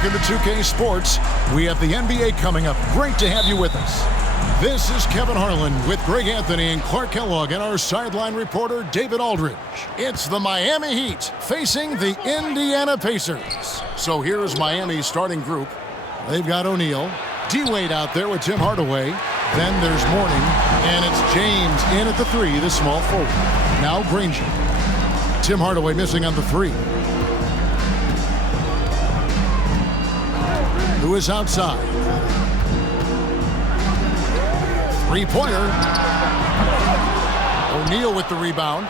Welcome to 2K Sports. We have the NBA coming up. Great to have you with us. This is Kevin Harlan with Greg Anthony and Clark Kellogg and our sideline reporter, David Aldridge. It's the Miami Heat facing the Indiana Pacers. So here's Miami's starting group. They've got O'Neal, D-Wade out there with Tim Hardaway. Then there's Mourning, and it's James in at the 3, the small forward. Now Granger. Tim Hardaway missing on the 3. Who is outside? Three-pointer. O'Neal with the rebound.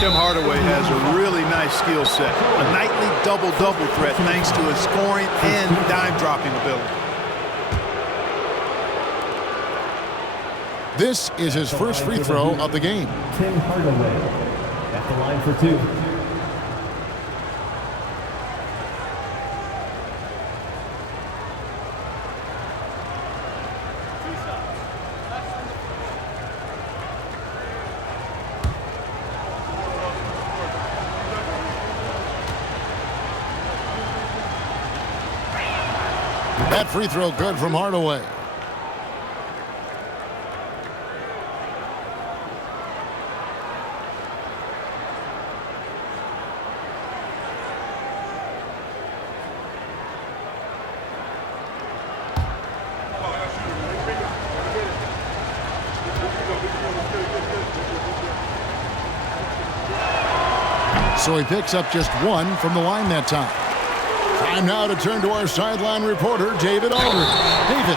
Tim Hardaway has a really nice skill set. A nightly double-double threat thanks to his scoring and dime-dropping ability. This is his first free throw of the game. Tim Hardaway at the line for 2. That free throw good from Hardaway. So he picks up just 1 from the line that time. Time now to turn to our sideline reporter, David Aldridge. David.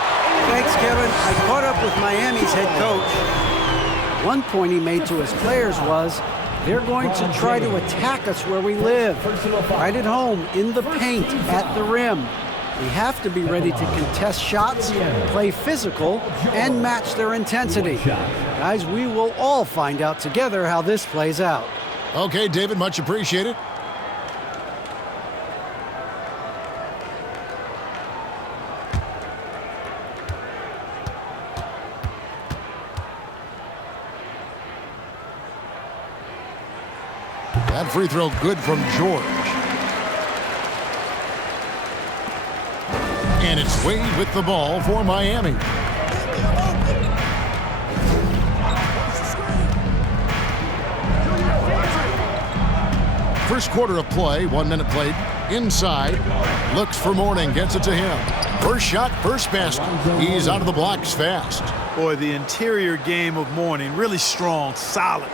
Thanks, Kevin. I caught up with Miami's head coach. One point he made to his players was, they're going to try to attack us where we live, right at home, in the paint, at the rim. We have to be ready to contest shots, play physical, and match their intensity. Guys, we will all find out together how this plays out. Okay, David, much appreciated. That free throw good from George. And it's Wade with the ball for Miami. First quarter of play, 1 minute played. Inside, looks for Mourning, gets it to him. First shot, first basket. He's out of the blocks fast. Boy, the interior game of Mourning, really strong, solid.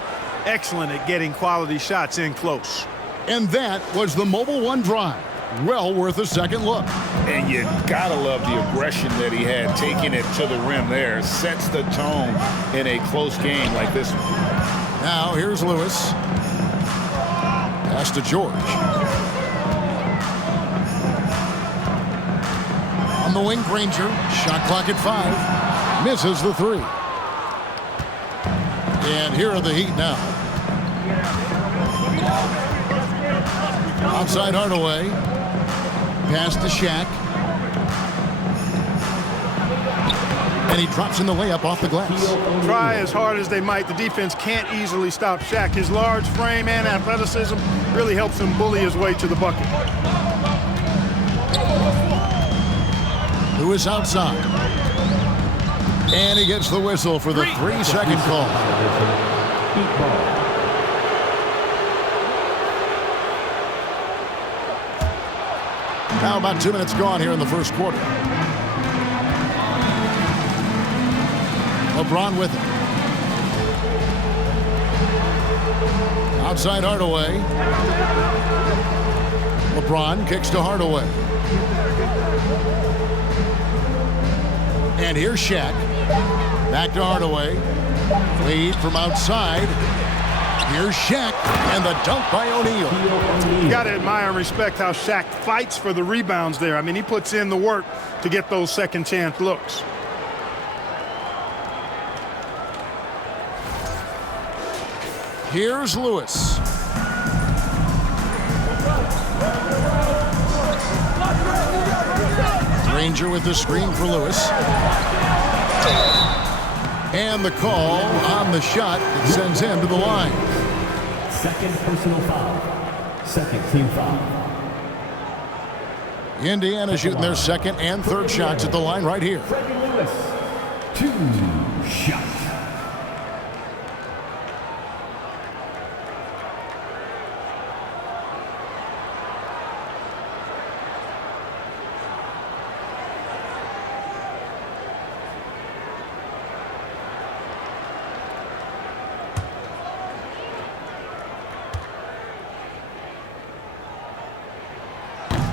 Excellent at getting quality shots in close. And that was the Mobile One drive. Well worth a second look. And you gotta love the aggression that he had, taking it to the rim there. Sets the tone in a close game like this one. Now here's Lewis. Pass to George. On the wing, Granger. Shot clock at 5. Misses the 3. And here are the Heat now. Outside Hardaway. Pass to Shaq. And he drops in the layup off the glass. Try as hard as they might, the defense can't easily stop Shaq. His large frame and athleticism really helps him bully his way to the bucket. Who is outside? And he gets the whistle for the 3-second call. Now about 2 minutes gone here in the first quarter. LeBron with it. Outside Hardaway. LeBron kicks to Hardaway. And here's Shaq. Back to Hardaway. Wade from outside. Here's Shaq, and the dunk by O'Neal. You got to admire and respect how Shaq fights for the rebounds there. I mean, he puts in the work to get those second chance looks. Here's Lewis. Granger with the screen for Lewis. And the call on the shot that sends him to the line. Second personal foul. Second team foul. Indiana shooting their second and third shots at the line right here. Freddie Lewis, 2 shots.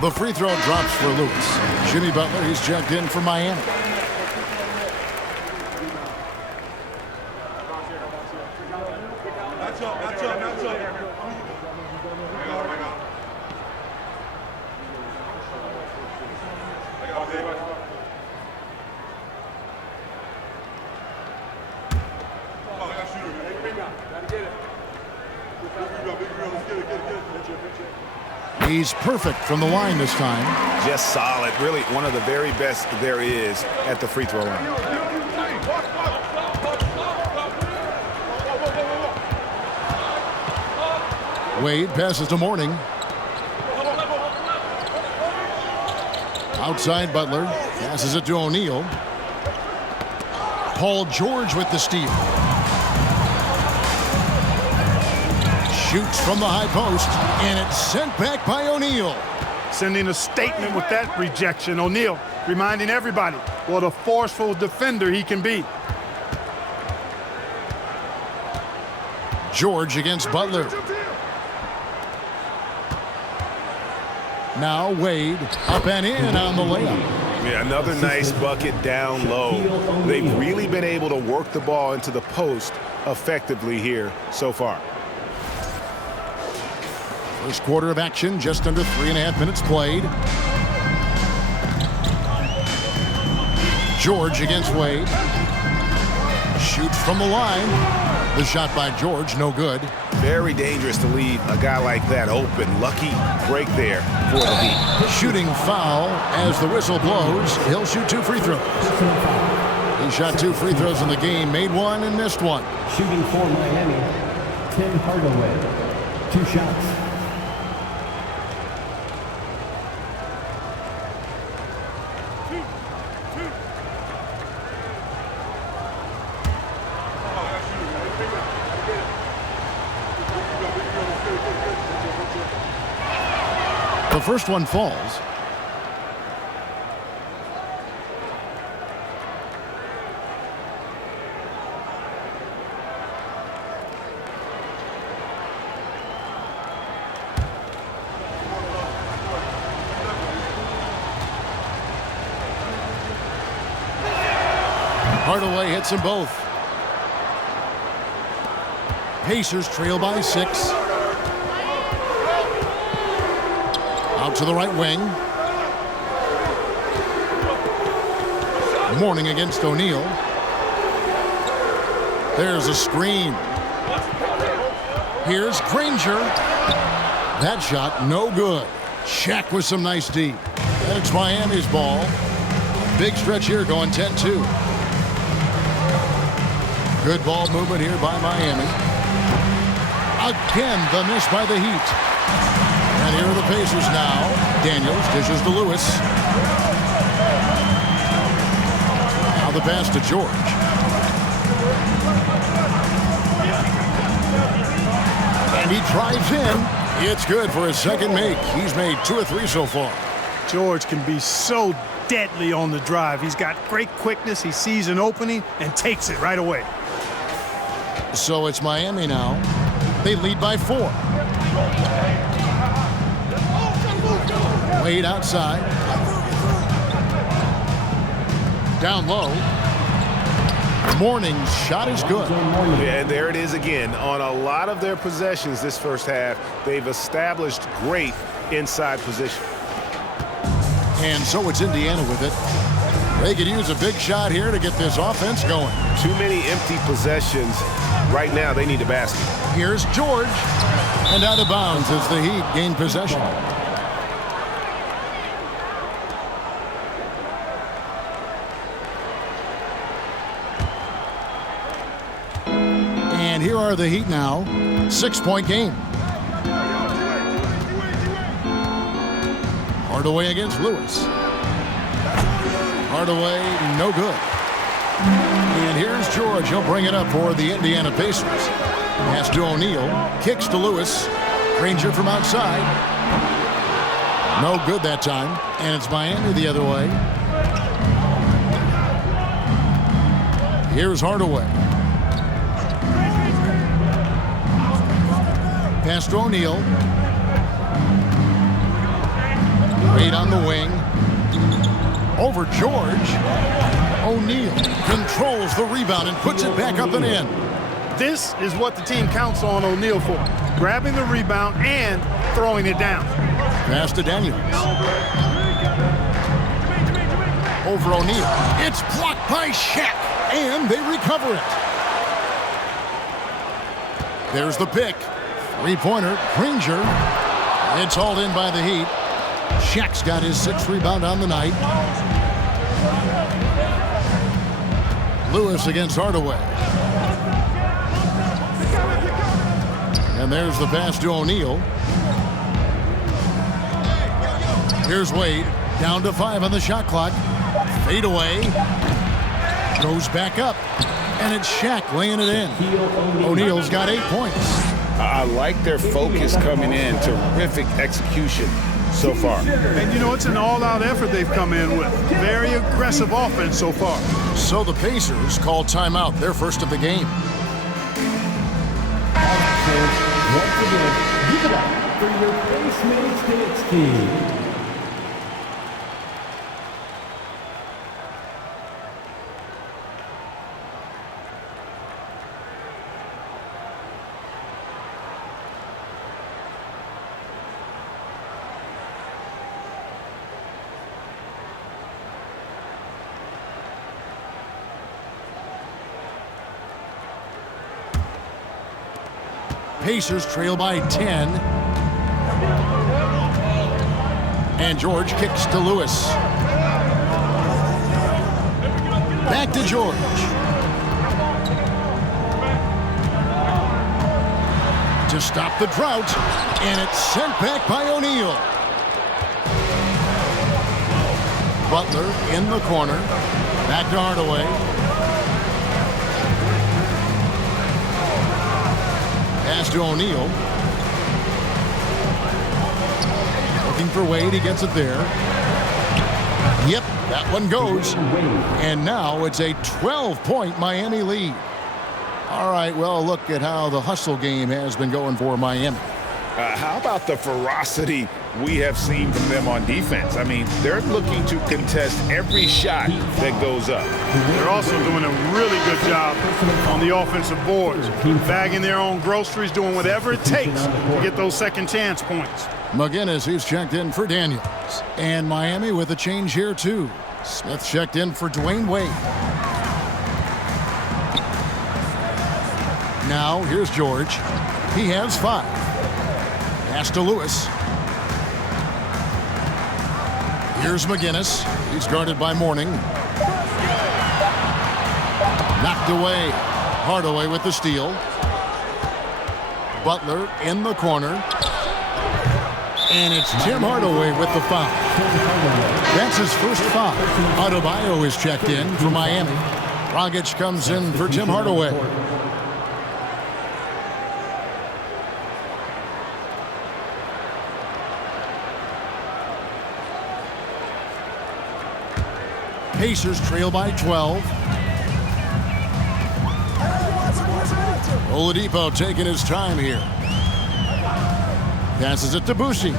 The free throw drops for Lewis. Jimmy Butler, he's checked in for Miami. He's perfect from the line this time. Just solid. Really one of the very best there is at the free throw line. Wade passes to Mourning. Outside Butler. Passes it to O'Neal. Paul George with the steal. Shoots from the high post, and it's sent back by O'Neal. Sending a statement with that rejection. O'Neal reminding everybody what a forceful defender he can be. George against Butler. Now Wade up and in on the layup. Yeah, another nice bucket down low. They've really been able to work the ball into the post effectively here so far. First quarter of action, just under 3.5 minutes played. George against Wade. Shoots from the line. The shot by George, no good. Very dangerous to leave a guy like that open. Lucky break there for the Heat. Shooting foul as the whistle blows. He'll shoot 2 free throws. He shot 2 free throws in the game, made 1 and missed 1. Shooting for Miami, Tim Hardaway, 2 shots. The first one falls. Hardaway hits them both. Pacers trail by 6. Out to the right wing. Mourning against O'Neal. There's a screen. Here's Granger. That shot no good. Shaq with some nice D. And it's Miami's ball. Big stretch here going 10-2. Good ball movement here by Miami. Again, the miss by the Heat. And here are the Pacers now. Daniels dishes to Lewis. Now the pass to George. And he drives in. It's good for his second make. He's made 2 or 3 so far. George can be so deadly on the drive. He's got great quickness. He sees an opening and takes it right away. So it's Miami now. They lead by 4. Wade outside. Down low. Mourning's shot is good. Yeah, and there it is again. On a lot of their possessions this first half, they've established great inside position. And so it's Indiana with it. They could use a big shot here to get this offense going. Too many empty possessions. Right now, they need a basket. Here's George. And out of bounds as the Heat gain possession. And And here are the Heat now. 6-point game. Hardaway against Lewis. Hardaway, no good. And here's George. He'll bring it up for the Indiana Pacers. Pass to O'Neal. Kicks to Lewis. Granger from outside. No good that time. And it's Miami the other way. Here's Hardaway. Pass to O'Neal. Wade on the wing. Over George. O'Neal controls the rebound and puts it back up and in. This is what the team counts on O'Neal for. Grabbing the rebound and throwing it down. Pass to Daniels. Over O'Neal. It's blocked by Shaq. And they recover it. There's the pick. Three-pointer. Granger. It's hauled in by the Heat. Shaq's got his 6th rebound on the night. Lewis against Hardaway. And there's the pass to O'Neal. Here's Wade. Down to 5 on the shot clock. Fade away. Goes back up. And it's Shaq laying it in. O'Neal's got 8 points. I like their focus coming in. Terrific execution so far. And, you know, it's an all-out effort they've come in with. Very aggressive offense so far. So the Pacers call timeout, their first of the game. Once again, give it up for your Pace Mates Dance Team. Pacers trail by 10. And George kicks to Lewis. Back to George. To stop the drought. And it's sent back by O'Neal. Butler in the corner. Back to Hardaway. Pass to O'Neal. Looking for Wade. He gets it there. Yep, that one goes. And now it's a 12-point Miami lead. All right, well, look at how the hustle game has been going for Miami. How about the ferocity we have seen from them on defense? I mean, they're looking to contest every shot that goes up. They're also doing a really good job on the offensive boards. Bagging their own groceries, doing whatever it takes to get those second chance points. McGinnis, he's checked in for Daniels. And Miami with a change here, too. Smith checked in for Dwayne Wade. Now, here's George. He has 5. Pass to Lewis. Here's McGinnis. He's guarded by Mourning. Knocked away. Hardaway with the steal. Butler in the corner. And it's Tim Hardaway with the foul. That's his first foul. Adebayo is checked in for Miami. Dragic comes in for Tim Hardaway. Pacers trail by 12. Oladipo taking his time here. Passes it to Boucher.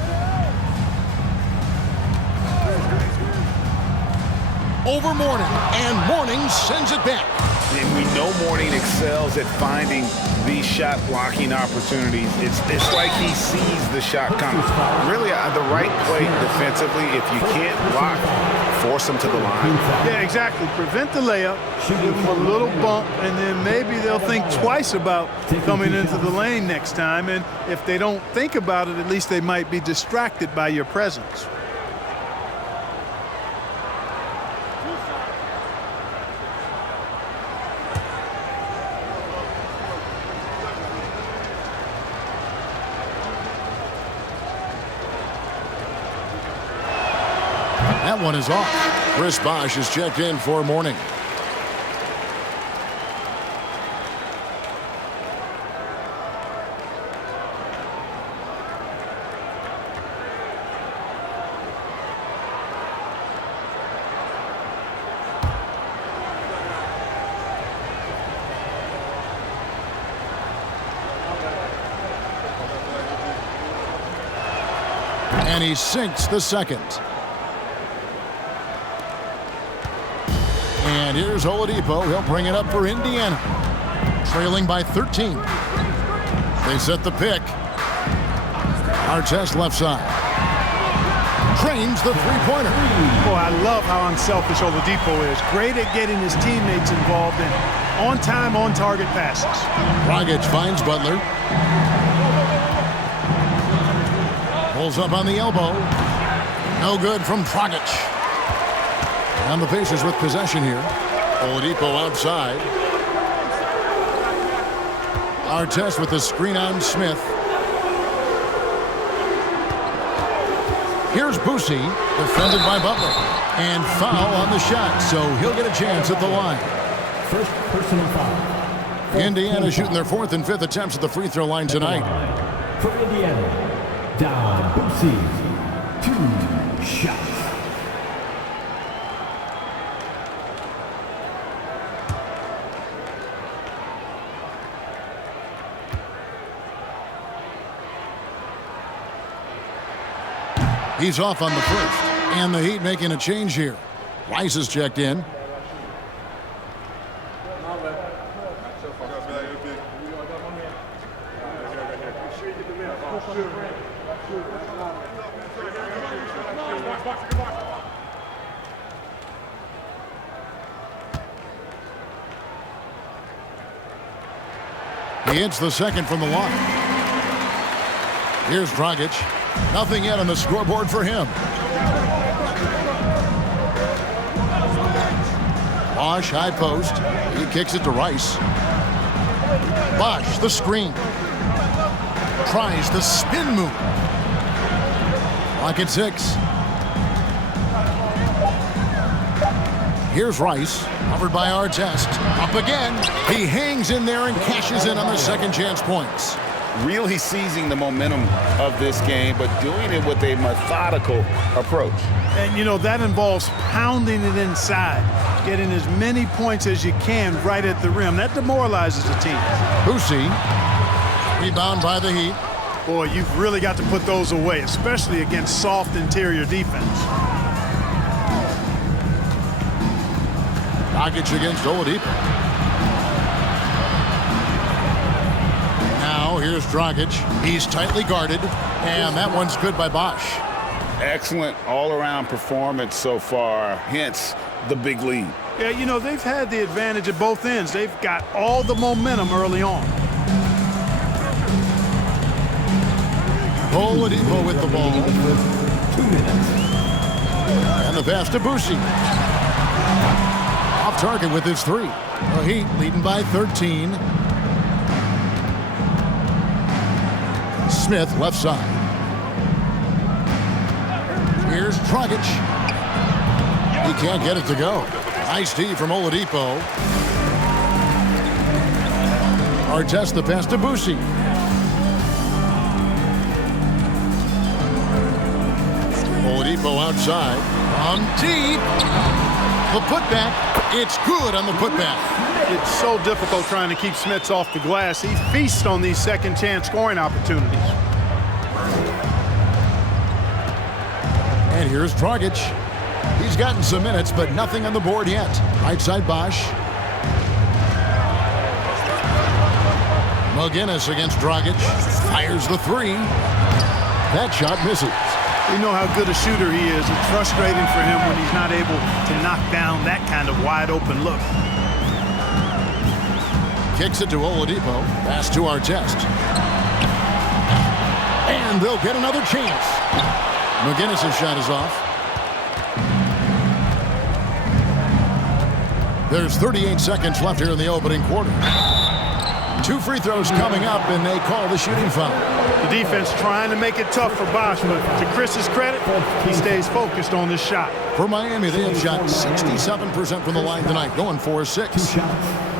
Over Mourning, and Mourning sends it back. And we know Mourning excels at finding these shot blocking opportunities. It's like he sees the shot coming. Really, the right play defensively. If you can't block, force them to the line. Yeah, exactly. Prevent the layup, give them a little bump, and then maybe they'll think twice about coming into the lane next time. And if they don't think about it, at least they might be distracted by your presence. That one is off. Chris Bosh is checked in for Mourning. And he sinks the second. And here's Oladipo. He'll bring it up for Indiana. Trailing by 13. They set the pick. Artest left side. Drains the three-pointer. Boy, I love how unselfish Oladipo is. Great at getting his teammates involved in on-time, on-target passes. Dragic finds Butler. Pulls up on the elbow. No good from Dragic. And the Pacers with possession here. Oladipo outside. Artest with the screen on Smith. Here's Boosie, defended by Butler. And foul on the shot, so he'll get a chance at the line. First personal foul. Indiana shooting their fourth and fifth attempts at the free throw line tonight. For Indiana, Don Boosie, 2 shots. He's off on the first, and the Heat making a change here. Rice is checked in. He hits the second from the line. Here's Dragic. Nothing yet on the scoreboard for him. Bosh, high post. He kicks it to Rice. Bosh, the screen. Tries the spin move. Clock at 6. Here's Rice, covered by Artest. Up again. He hangs in there and cashes in on the second chance points. Really seizing the momentum of this game, but doing it with a methodical approach. And, you know, that involves pounding it inside, getting as many points as you can right at the rim. That demoralizes the team. Boosie, rebound by the Heat. Boy, you've really got to put those away, especially against soft interior defense. Dragic against Oladipo. Now here's Dragic. He's tightly guarded, and that one's good by Bosh. Excellent all-around performance so far, hence the big lead. Yeah, you know, they've had the advantage at both ends. They've got all the momentum early on. Oladipo with the ball. 2 minutes. And the pass to Boosie. Off target with his 3. The Heat leading by 13. Smith left side. Here's Dragic. He can't get it to go. Nice D from Oladipo. Artest the pass to Boosie. Oladipo outside. On deep. The putback. It's good on the putback. It's so difficult trying to keep Smits off the glass. He feasts on these second chance scoring opportunities. And here's Dragic. He's gotten some minutes, but nothing on the board yet. Right side Bosh. McGinnis against Dragic. Fires the 3. That shot misses. You know how good a shooter he is. It's frustrating for him when he's not able to knock down that kind of wide open look. Kicks it to Oladipo. Pass to Artest. And they'll get another chance. McGinnis' shot is off. There's 38 seconds left here in the opening quarter. 2 free throws coming up, and they call the shooting foul. The defense trying to make it tough for Bosch, but to Chris's credit, he stays focused on this shot. For Miami, they have shot 67% from the line tonight, going 4-6. 2 shots.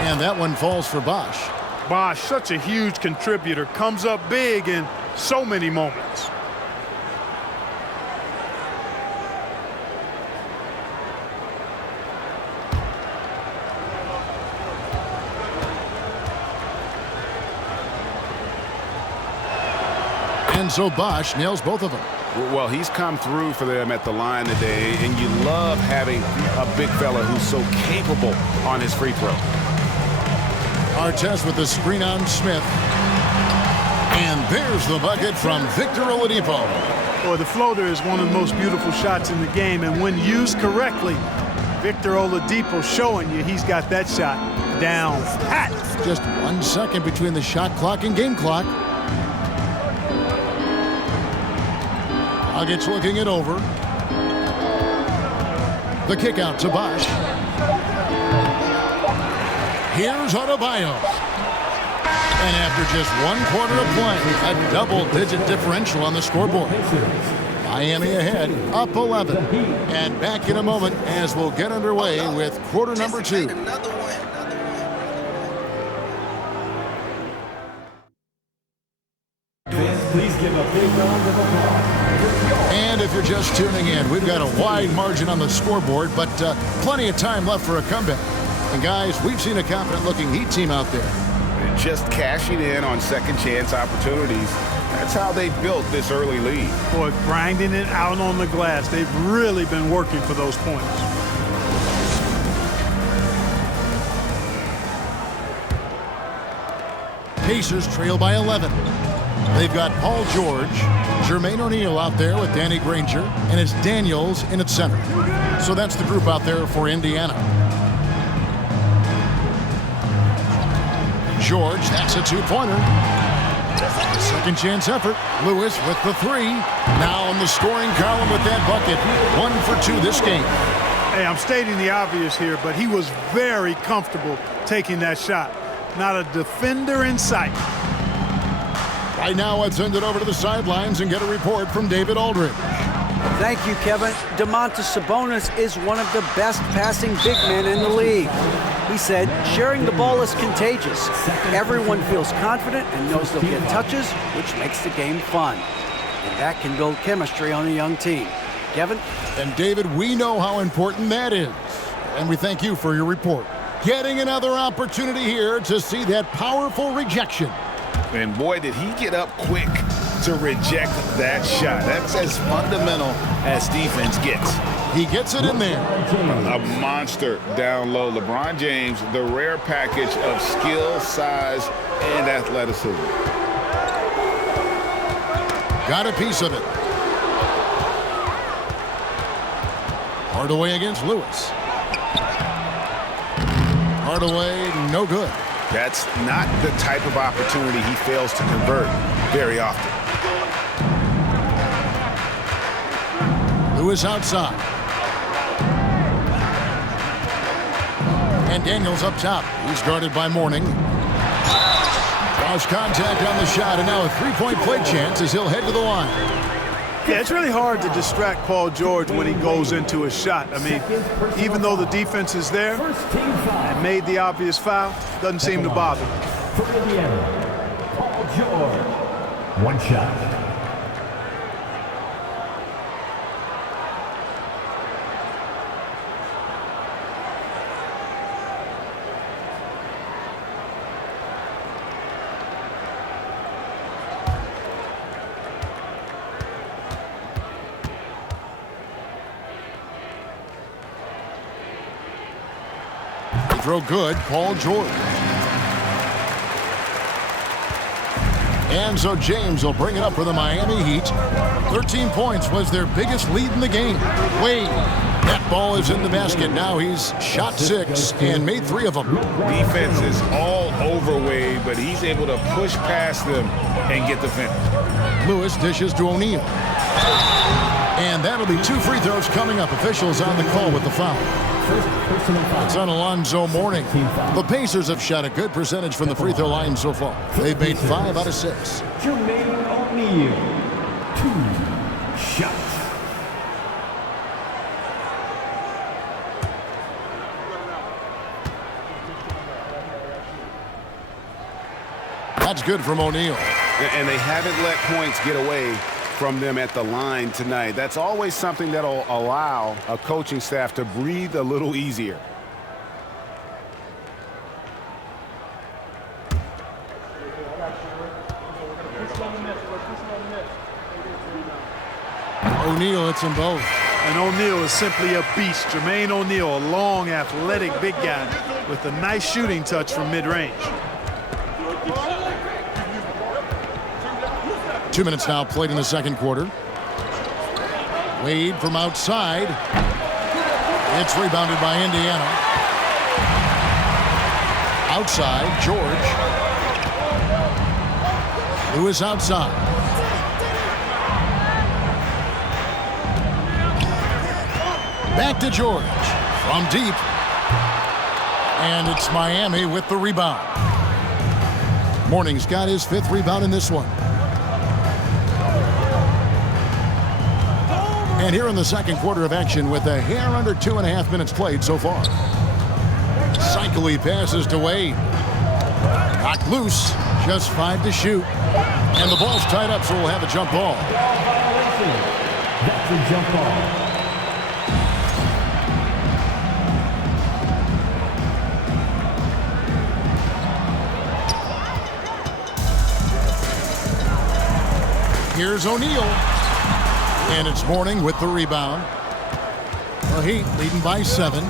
And that one falls for Bosch. Bosch, such a huge contributor, comes up big in so many moments. And so Bosch nails both of them. Well, he's come through for them at the line today, and you love having a big fella who's so capable on his free throw. Artest with the screen on Smith. And there's the bucket from Victor Oladipo. Boy, the floater is one of the most beautiful shots in the game, and when used correctly, Victor Oladipo showing you he's got that shot down pat. Just 1 second between the shot clock and game clock. Nuggets looking it over. The kick out to Bosch. Here's Adebayo. And after just 1 quarter of play, a double-digit differential on the scoreboard. Miami ahead, up 11. And back in a moment as we'll get underway with quarter number 2. Please give a big round of applause. And if you're just tuning in, we've got a wide margin on the scoreboard, but plenty of time left for a comeback. And guys, we've seen a confident-looking Heat team out there. Just cashing in on second chance opportunities. That's how they built this early lead. Boy, grinding it out on the glass. They've really been working for those points. Pacers trail by 11. They've got Paul George, Jermaine O'Neal out there with Danny Granger, and it's Daniels in at center. So that's the group out there for Indiana. George, that's a 2-pointer. Second chance effort. Lewis with the 3. Now on the scoring column with that bucket. 1 for 2 this game. Hey, I'm stating the obvious here, but he was very comfortable taking that shot. Not a defender in sight. Right now, let's send it over to the sidelines and get a report from David Aldridge. Thank you, Kevin. Domantas Sabonis is one of the best passing big men in the league. He said, sharing the ball is contagious. Everyone feels confident and knows they'll get touches, which makes the game fun. And that can build chemistry on a young team. Kevin? And David, we know how important that is. And we thank you for your report. Getting another opportunity here to see that powerful rejection. And boy, did he get up quick to reject that shot. That's as fundamental as defense gets. He gets it in there. A monster down low. LeBron James, the rare package of skill, size, and athleticism. Got a piece of it. Hardaway against Lewis. Hardaway, no good. That's not the type of opportunity he fails to convert very often. Lewis outside. And Daniels up top. He's guarded by Mourning. Cross contact on the shot, and now a 3-point play chance as he'll head to the line. Yeah, it's really hard to distract Paul George when he goes into a shot. I mean, even though the defense is there and made the obvious foul, doesn't seem to bother him. For Indiana, Paul George. 1 shot. Throw good, Paul George. And so James will bring it up for the Miami Heat. 13 points was their biggest lead in the game. Wade That ball is in the basket. Now he's shot 6 and made 3 of them. Defense is all over Wade, but he's able to push past them and get the finish. Lewis dishes to O'Neal. And that'll be 2 free throws coming up. Officials on the call with the foul. It's on Alonzo Mourning. The Pacers have shot a good percentage from the free throw line so far. They've made 5 out of 6. Jermaine O'Neal, 2 shots. That's good from O'Neal. And they haven't let points get away from them at the line tonight. That's always something that'll allow a coaching staff to breathe a little easier. O'Neal hits them both. And O'Neal is simply a beast. Jermaine O'Neal, a long, athletic, big guy with a nice shooting touch from mid-range. 2 minutes now played in the second quarter. Wade from outside. It's rebounded by Indiana. Outside, George. Lewis outside. Back to George from deep. And it's Miami with the rebound. Mourning's got his 5th rebound in this one. And here in the second quarter of action with a hair under 2.5 minutes played so far. Cycly passes to Wade. Knocked loose. Just 5 to shoot. And the ball's tied up, so we'll have a jump ball. That's a jump ball. Here's O'Neal. And it's Mourning with the rebound. The Heat leading by 7.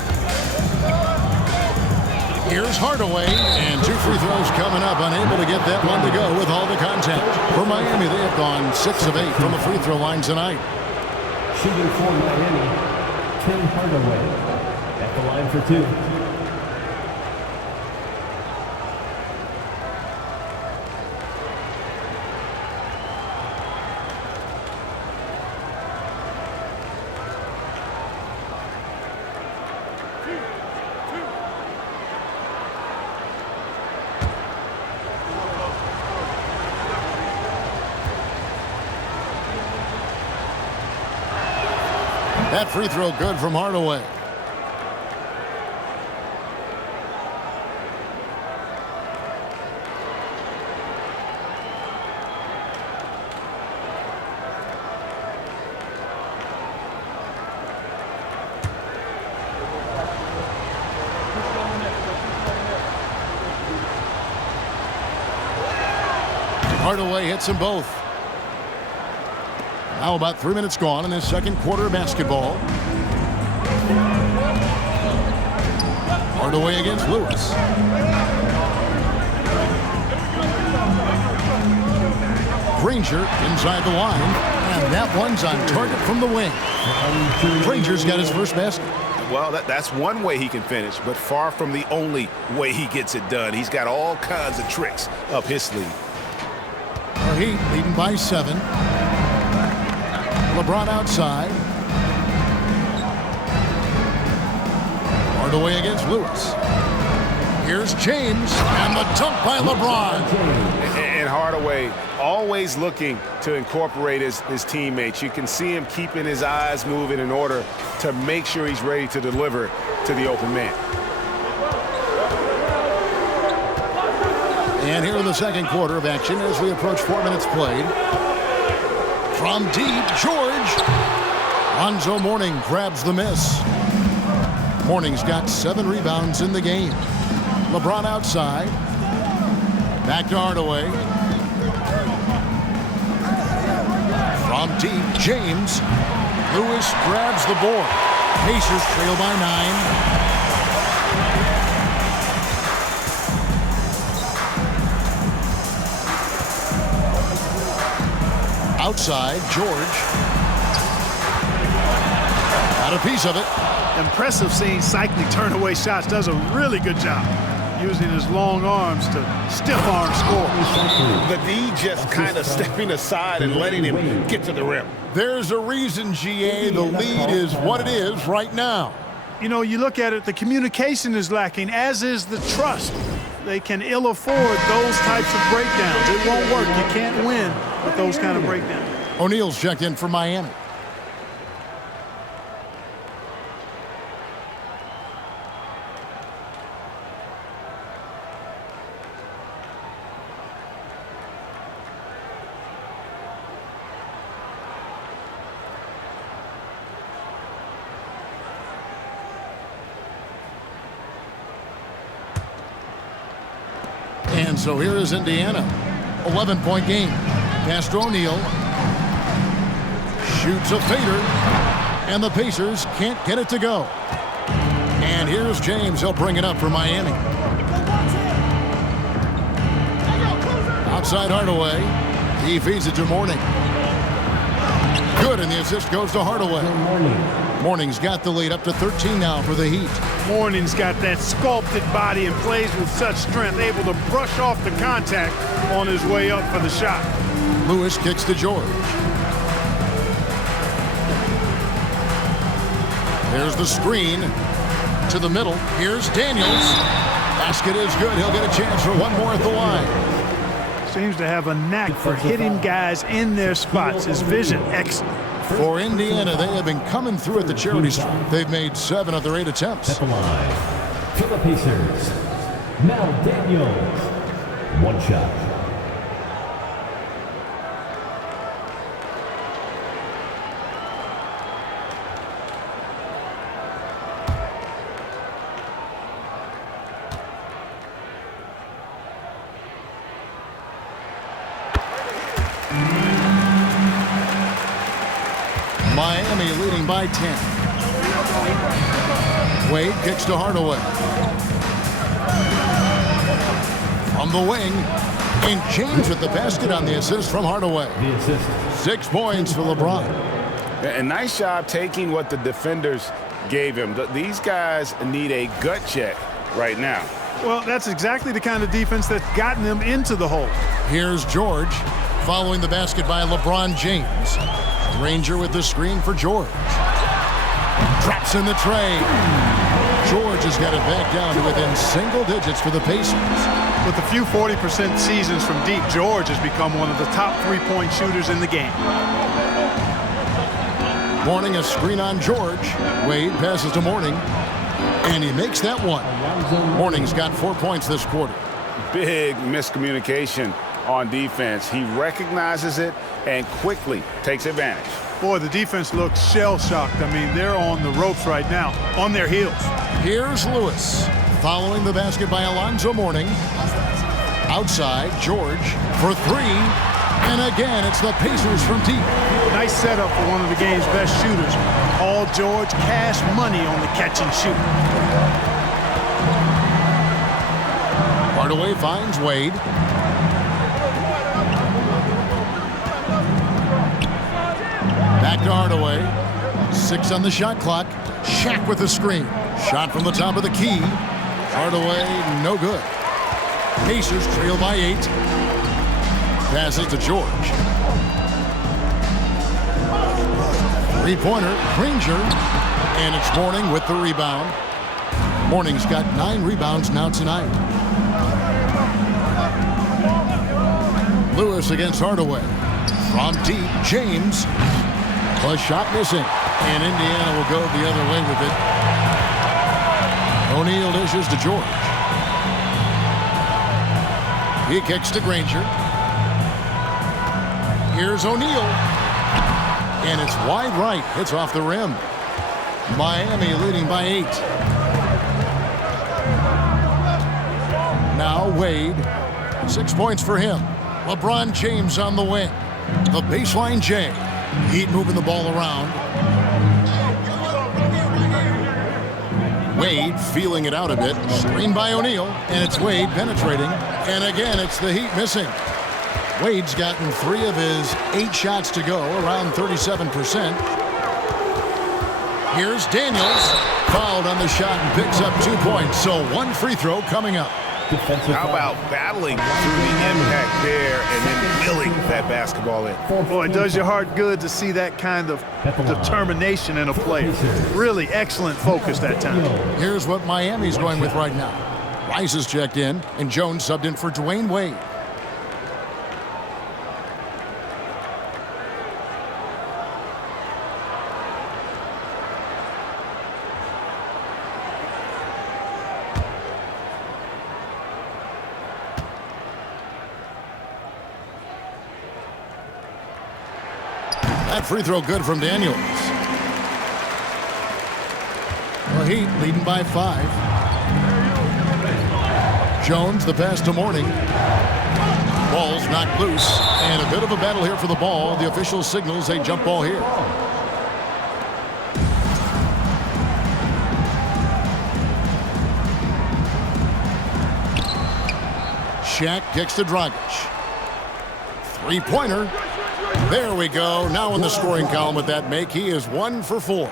Here's Hardaway. And 2 free throws coming up. Unable to get that one to go with all the contact. For Miami, they have gone 6 of 8 from the free throw line tonight. Shooting for Miami, Tim Hardaway at the line for 2. That free throw good from Hardaway. Hardaway hits them both. Now about 3 minutes gone in this second quarter of basketball. Hardaway against Lewis. Granger inside the line, and that one's on target from the wing. Granger's got his first basket. Well, that's one way he can finish, but far from the only way he gets it done. He's got all kinds of tricks up his sleeve. The Heat leading by 7. LeBron outside. Hardaway against Lewis. Here's James, and the dunk by LeBron. And Hardaway always looking to incorporate his teammates. You can see him keeping his eyes moving in order to make sure he's ready to deliver to the open man. And here in the second quarter of action as we approach 4 minutes played. From deep, George. Alonzo Mourning grabs the miss. Mourning's got 7 rebounds in the game. LeBron outside. Back to Hardaway. From deep, James. Lewis grabs the board. Pacers trail by 9. Outside, George. Got a piece of it. Impressive seeing Cycli turn away shots. Does a really good job using his long arms to stiff arm score. The D just kind of stepping aside and letting him get to the rim. There's a reason, GA, the lead is what it is right now. You know, you look at it, the communication is lacking, as is the trust. They can ill afford those types of breakdowns. It won't work. You can't win with those kind of breakdowns. O'Neal's checked in for Miami. And so here is Indiana. 11-point game. Pass to O'Neal. Shoots a fader. And the Pacers can't get it to go. And here's James. He'll bring it up for Miami. Outside Hardaway. He feeds it to Mourning. Good, and the assist goes to Hardaway. Mourning's got the lead up to 13 now for the Heat. Mourning's got that sculpted body and plays with such strength, able to brush off the contact on his way up for the shot. Lewis kicks to George. There's the screen to the middle. Here's Daniels. Basket is good. He'll get a chance for one more at the line. Seems to have a knack for hitting guys in their spots. His vision, excellent. For Indiana, they have been coming through at the charity stripe. They've made 7 of their 8 attempts. At the line, for the Pacers, Mal Daniels. One shot. Miami leading by 10. Wade kicks to Hardaway. From the wing, and James with the basket on the assist from Hardaway. The assist. 6 points for LeBron. A nice job taking what the defenders gave him. These guys need a gut check right now. Well, that's exactly the kind of defense that's gotten them into the hole. Here's George following the basket by LeBron James. Ranger with the screen for George. Drops in the tray. George has got it back down to within single digits for the Pacers. With a few 40% seasons from deep, George has become one of the top three-point shooters in the game. Mourning a screen on George. Wade passes to Mourning, and he makes that one. Mourning's got 4 points this quarter. Big miscommunication on defense. He recognizes it and quickly takes advantage. Boy, the defense looks shell-shocked. I mean, they're on the ropes right now, on their heels. Here's Lewis following the basket by Alonzo Mourning. Outside, George for 3. And again, it's the Pacers from deep. Nice setup for one of the game's best shooters. All George, cash money on the catch and shoot. Hardaway finds Wade. Back to Hardaway. 6 on the shot clock. Shaq with the screen. Shot from the top of the key. Hardaway, no good. Pacers trail by 8. Passes to George. 3-pointer, Granger. And it's Mourning with the rebound. Mourning's got 9 rebounds now tonight. Lewis against Hardaway. From deep, James. A shot missing. And Indiana will go the other way with it. O'Neal dishes to George. He kicks to Granger. Here's O'Neal. And it's wide right. It's off the rim. Miami leading by 8. Now Wade. 6 points for him. LeBron James on the wing. The baseline J. Heat moving the ball around. Wade feeling it out a bit. Screen by O'Neal. And it's Wade penetrating. And again, it's the Heat missing. Wade's gotten 3 of his 8 shots to go, around 37%. Here's Daniels. Fouled on the shot and picks up 2 points. So 1 free throw coming up. How about battling through the impact there and then willing that basketball in? Boy, it does your heart good to see that kind of determination in a player. Really excellent focus that time. Here's what Miami's going with right now. Rice is checked in, and Jones subbed in for Dwayne Wade. That free throw good from Daniels. The Heat leading by 5. Jones, the pass to Mourning. Ball's knocked loose, and a bit of a battle here for the ball. The official signals a jump ball here. Shaq kicks to Dragic. Three-pointer. There we go. Now in the scoring column with that make, he is 1 for 4.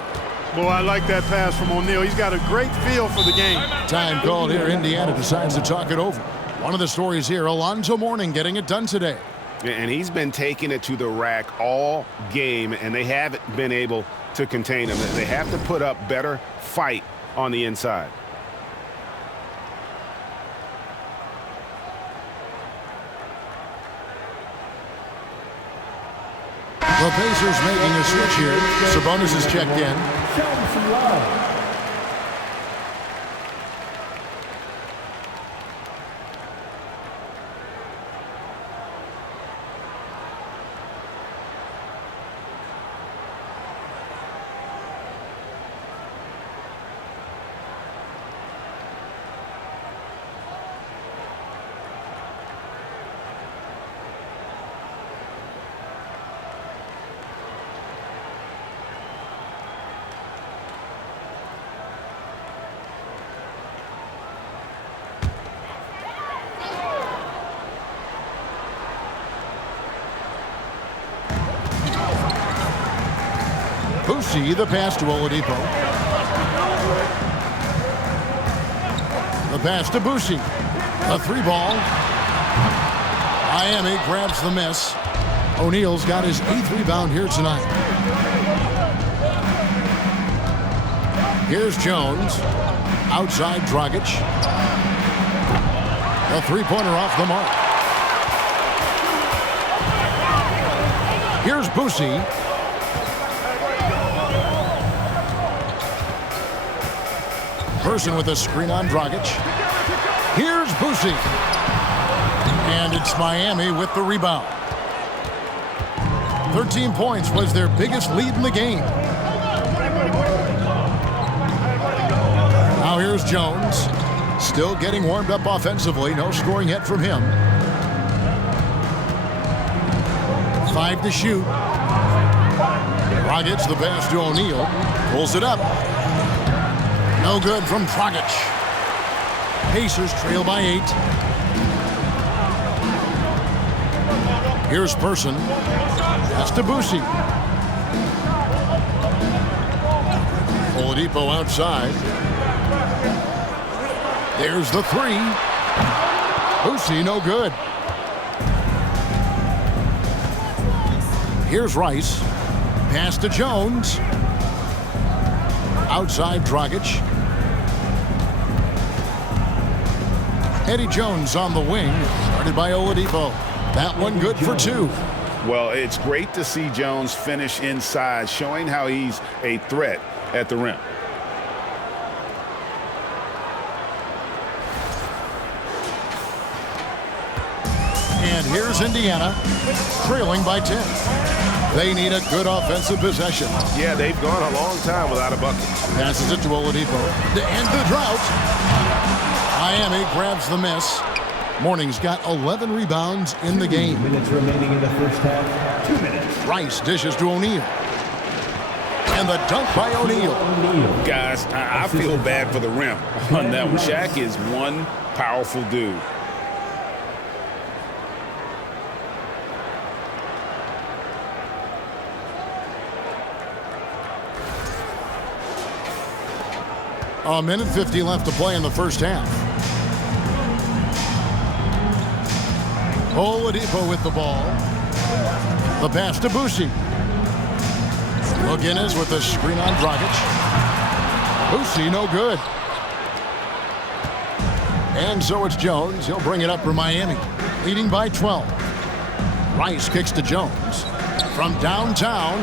Boy, I like that pass from O'Neal. He's got a great feel for the game. Time called here. Indiana decides to talk it over. One of the stories here, Alonzo Mourning getting it done today. And he's been taking it to the rack all game, and they haven't been able to contain him. They have to put up better fight on the inside. The Pacers making a switch here. Sabonis is checked in. Show him some love. Boucher, the pass to Oladipo. The pass to Boucher. A 3-ball. Miami grabs the miss. O'Neal's got his 8th rebound here tonight. Here's Jones. Outside Dragic. A 3-pointer off the mark. Here's Boucher. Person with a screen on Dragic. Here's Boucher. And it's Miami with the rebound. 13 points was their biggest lead in the game. Now here's Jones. Still getting warmed up offensively. No scoring yet from him. 5 to shoot. Dragic, the pass to O'Neal. Pulls it up. No good from Dragic. Pacers trail by 8. Here's Person. That's to Boucher. Oladipo outside. There's the 3. Boucher no good. Here's Rice. Pass to Jones. Outside Dragic. Eddie Jones on the wing, started by Oladipo. That one good for 2. Well, it's great to see Jones finish inside, showing how he's a threat at the rim. And here's Indiana, trailing by 10. They need a good offensive possession. Yeah, they've gone a long time without a bucket. Passes it to Oladipo to end the drought. Miami grabs the miss. Mourning's got 11 rebounds in the game. 2 minutes remaining in the first half. 2 minutes. Rice dishes to O'Neal. And the dunk by O'Neal. Guys, I feel bad for the rim on that one. Shaq is one powerful dude. A minute 50 left to play in the first half. Oladipo with the ball. The pass to Boucher. McGinnis with the screen on Dragic. Boucher no good. And so it's Jones. He'll bring it up for Miami, leading by 12. Rice kicks to Jones. From downtown,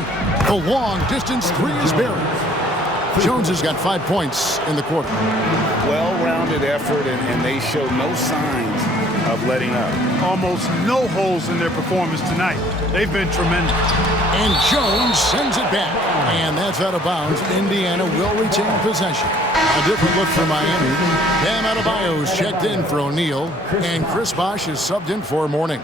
the long-distance three is buried. Jones has got 5 points in the quarter. Well-rounded effort, and they show no signs of letting up. Almost no holes in their performance tonight. They've been tremendous. And Jones sends it back. And that's out of bounds. Indiana will retain possession. A different look for Miami. Bam Adebayo's checked in for O'Neal. And Chris Bosh is subbed in for Mourning.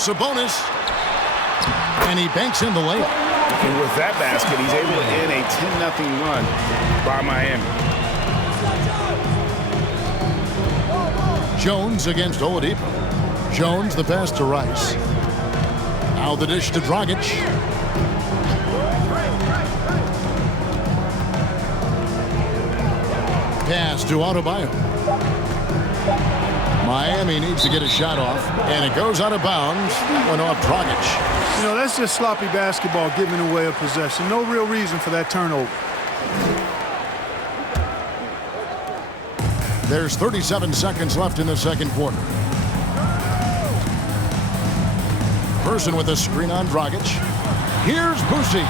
Sabonis, and he banks in the layup. And with that basket, he's able to end a 10-0 run by Miami. Jones against Oladipo. Jones the pass to Rice. Now the dish to Dragic. Pass to Adebayo. Miami needs to get a shot off, and it goes out of bounds. That one off Dragic. You know, that's just sloppy basketball, giving away a possession. No real reason for that turnover. There's 37 seconds left in the second quarter. Person with a screen on Dragic. Here's Boucher,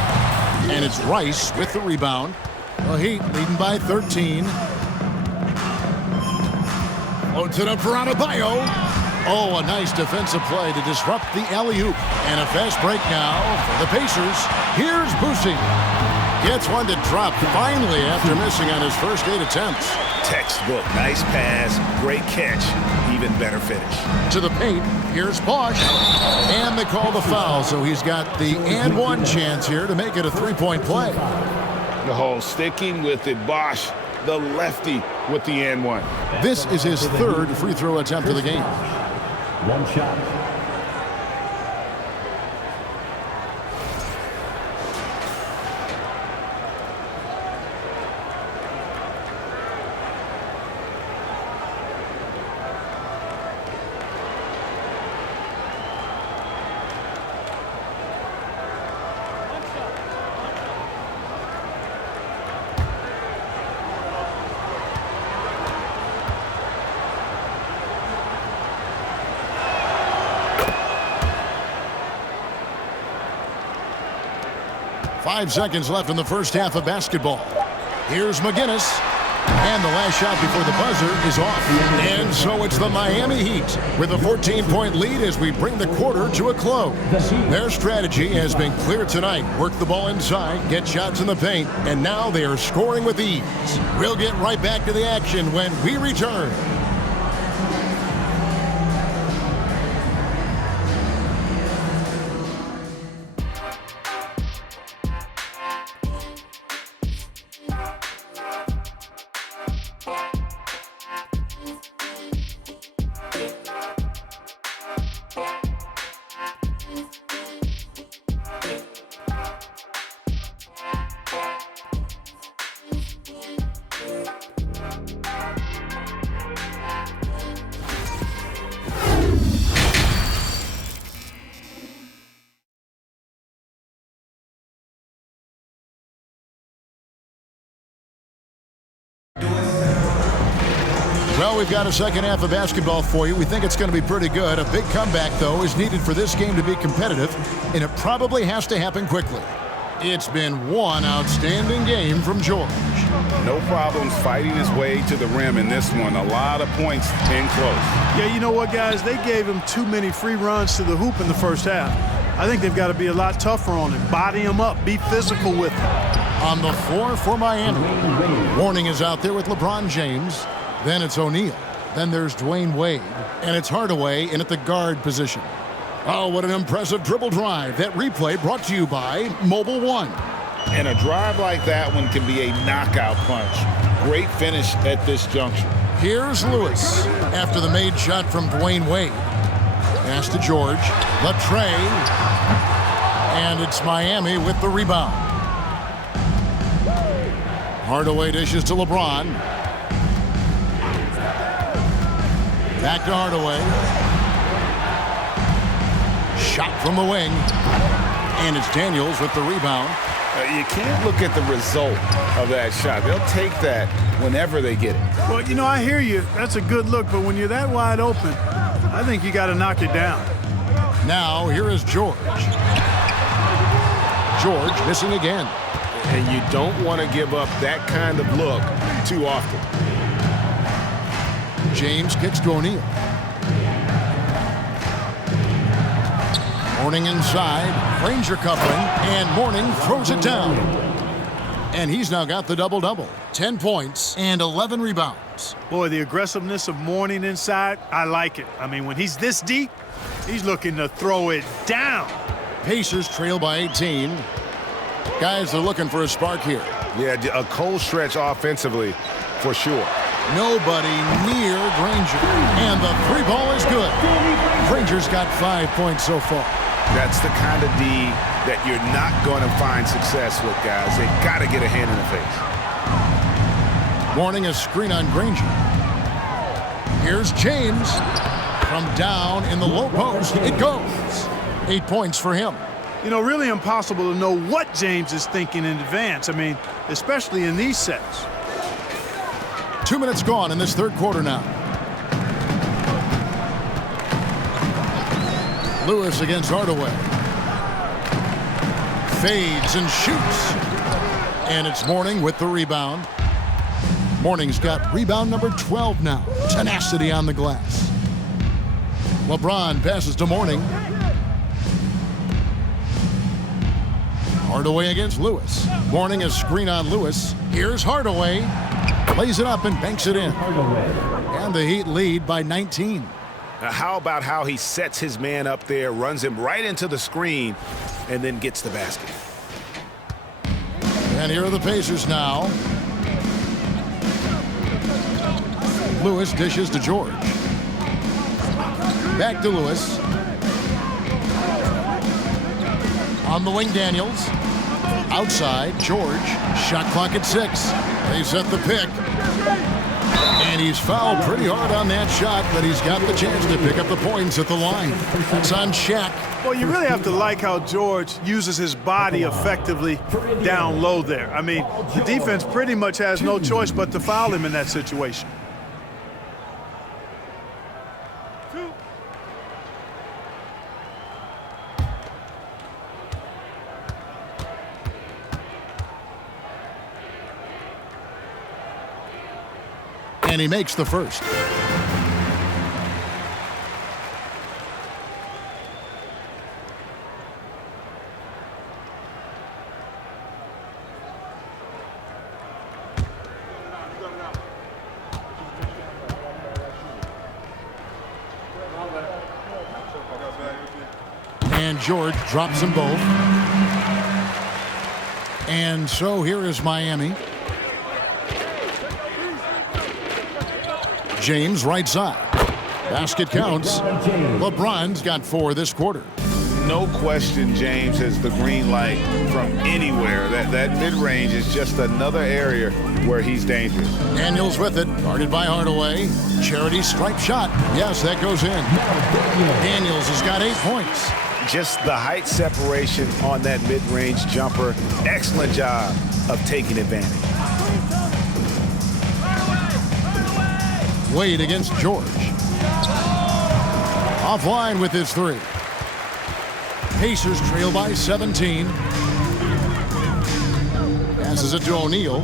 and it's Rice with the rebound. The Heat leading by 13. Loads it up for Adebayo. Oh, a nice defensive play to disrupt the alley-oop. And a fast break now for the Pacers. Here's Boucher. Gets one to drop finally after missing on his first 8 attempts. Textbook, nice pass, great catch, even better finish. To the paint, here's Bosh. And they call the foul, so he's got the and one chance here to make it a three-point play. Oh, sticking with it, Bosh, the lefty with the and one. This is his third free throw attempt of the game. One shot. Five seconds left in the first half of basketball. Here's McGinnis. And the last shot before the buzzer is off. And so it's the Miami Heat with a 14-point lead as we bring the quarter to a close. Their strategy has been clear tonight. Work the ball inside, get shots in the paint, and now they are scoring with ease. We'll get right back to the action when we return. Well, we've got a second half of basketball for you. We think it's going to be pretty good. A big comeback, though, is needed for this game to be competitive, and it probably has to happen quickly. It's been one outstanding game from George. No problems fighting his way to the rim in this one. A lot of points in close. Yeah, you know what, guys? They gave him too many free runs to the hoop in the first half. I think they've got to be a lot tougher on him. Body him up. Be physical with him. On the floor for Miami. Warning is out there with LeBron James. Then it's O'Neal. Then there's Dwayne Wade. And it's Hardaway in at the guard position. Oh, what an impressive dribble drive. That replay brought to you by Mobile One. And a drive like that one can be a knockout punch. Great finish at this juncture. Here's Lewis after the made shot from Dwayne Wade. Pass to George. Latrey. And it's Miami with the rebound. Hardaway dishes to LeBron. Back to Hardaway. Shot from the wing. And it's Daniels with the rebound. You can't look at the result of that shot. They'll take that whenever they get it. Well, you know, I hear you. That's a good look, but when you're that wide open, I think you got to knock it down. Now, here is George. George missing again. And you don't want to give up that kind of look too often. James kicks to O'Neal. Mourning inside, Ranger coupling, and Mourning throws it down. And he's now got the double-double. 10 points and 11 rebounds. Boy, the aggressiveness of Mourning inside, I like it. I mean, when he's this deep, he's looking to throw it down. Pacers trail by 18. Guys are looking for a spark here. Yeah, a cold stretch offensively for sure. Nobody near Granger. And the three ball is good. Granger's got 5 points so far. That's the kind of D that you're not going to find success with, guys. They got to get a hand in the face. Mourning a screen on Granger. Here's James. From down in the low post, it goes. 8 points for him. You know, really impossible to know what James is thinking in advance. I mean, especially in these sets. 2 minutes gone in this third quarter now. Lewis against Hardaway. Fades and shoots. And it's Mourning with the rebound. Mourning's got rebound number 12 now. Tenacity on the glass. LeBron passes to Mourning. Hardaway against Lewis. Mourning a screen on Lewis. Here's Hardaway. Plays it up and banks it in. And the Heat lead by 19. Now, how about how he sets his man up there, runs him right into the screen, and then gets the basket. And here are the Pacers now. Lewis dishes to George. Back to Lewis. On the wing, Daniels. Outside, George. Shot clock at 6. They set the pick. And he's fouled pretty hard on that shot, but he's got the chance to pick up the points at the line. That's on Shaq. Well, you really have to like how George uses his body effectively down low there. I mean, the defense pretty much has no choice but to foul him in that situation. And he makes the first. And George drops them both. And so here is Miami. James right side. Basket counts. LeBron's got 4 this quarter. No question James has the green light from anywhere. That mid-range is just another area where he's dangerous. Daniels with it. Guarded by Hardaway. Charity stripe shot. Yes, that goes in. Daniels has got 8 points. Just the height separation on that mid-range jumper. Excellent job of taking advantage. Wade against George. Offline with his 3. Pacers trail by 17. Passes it to O'Neal.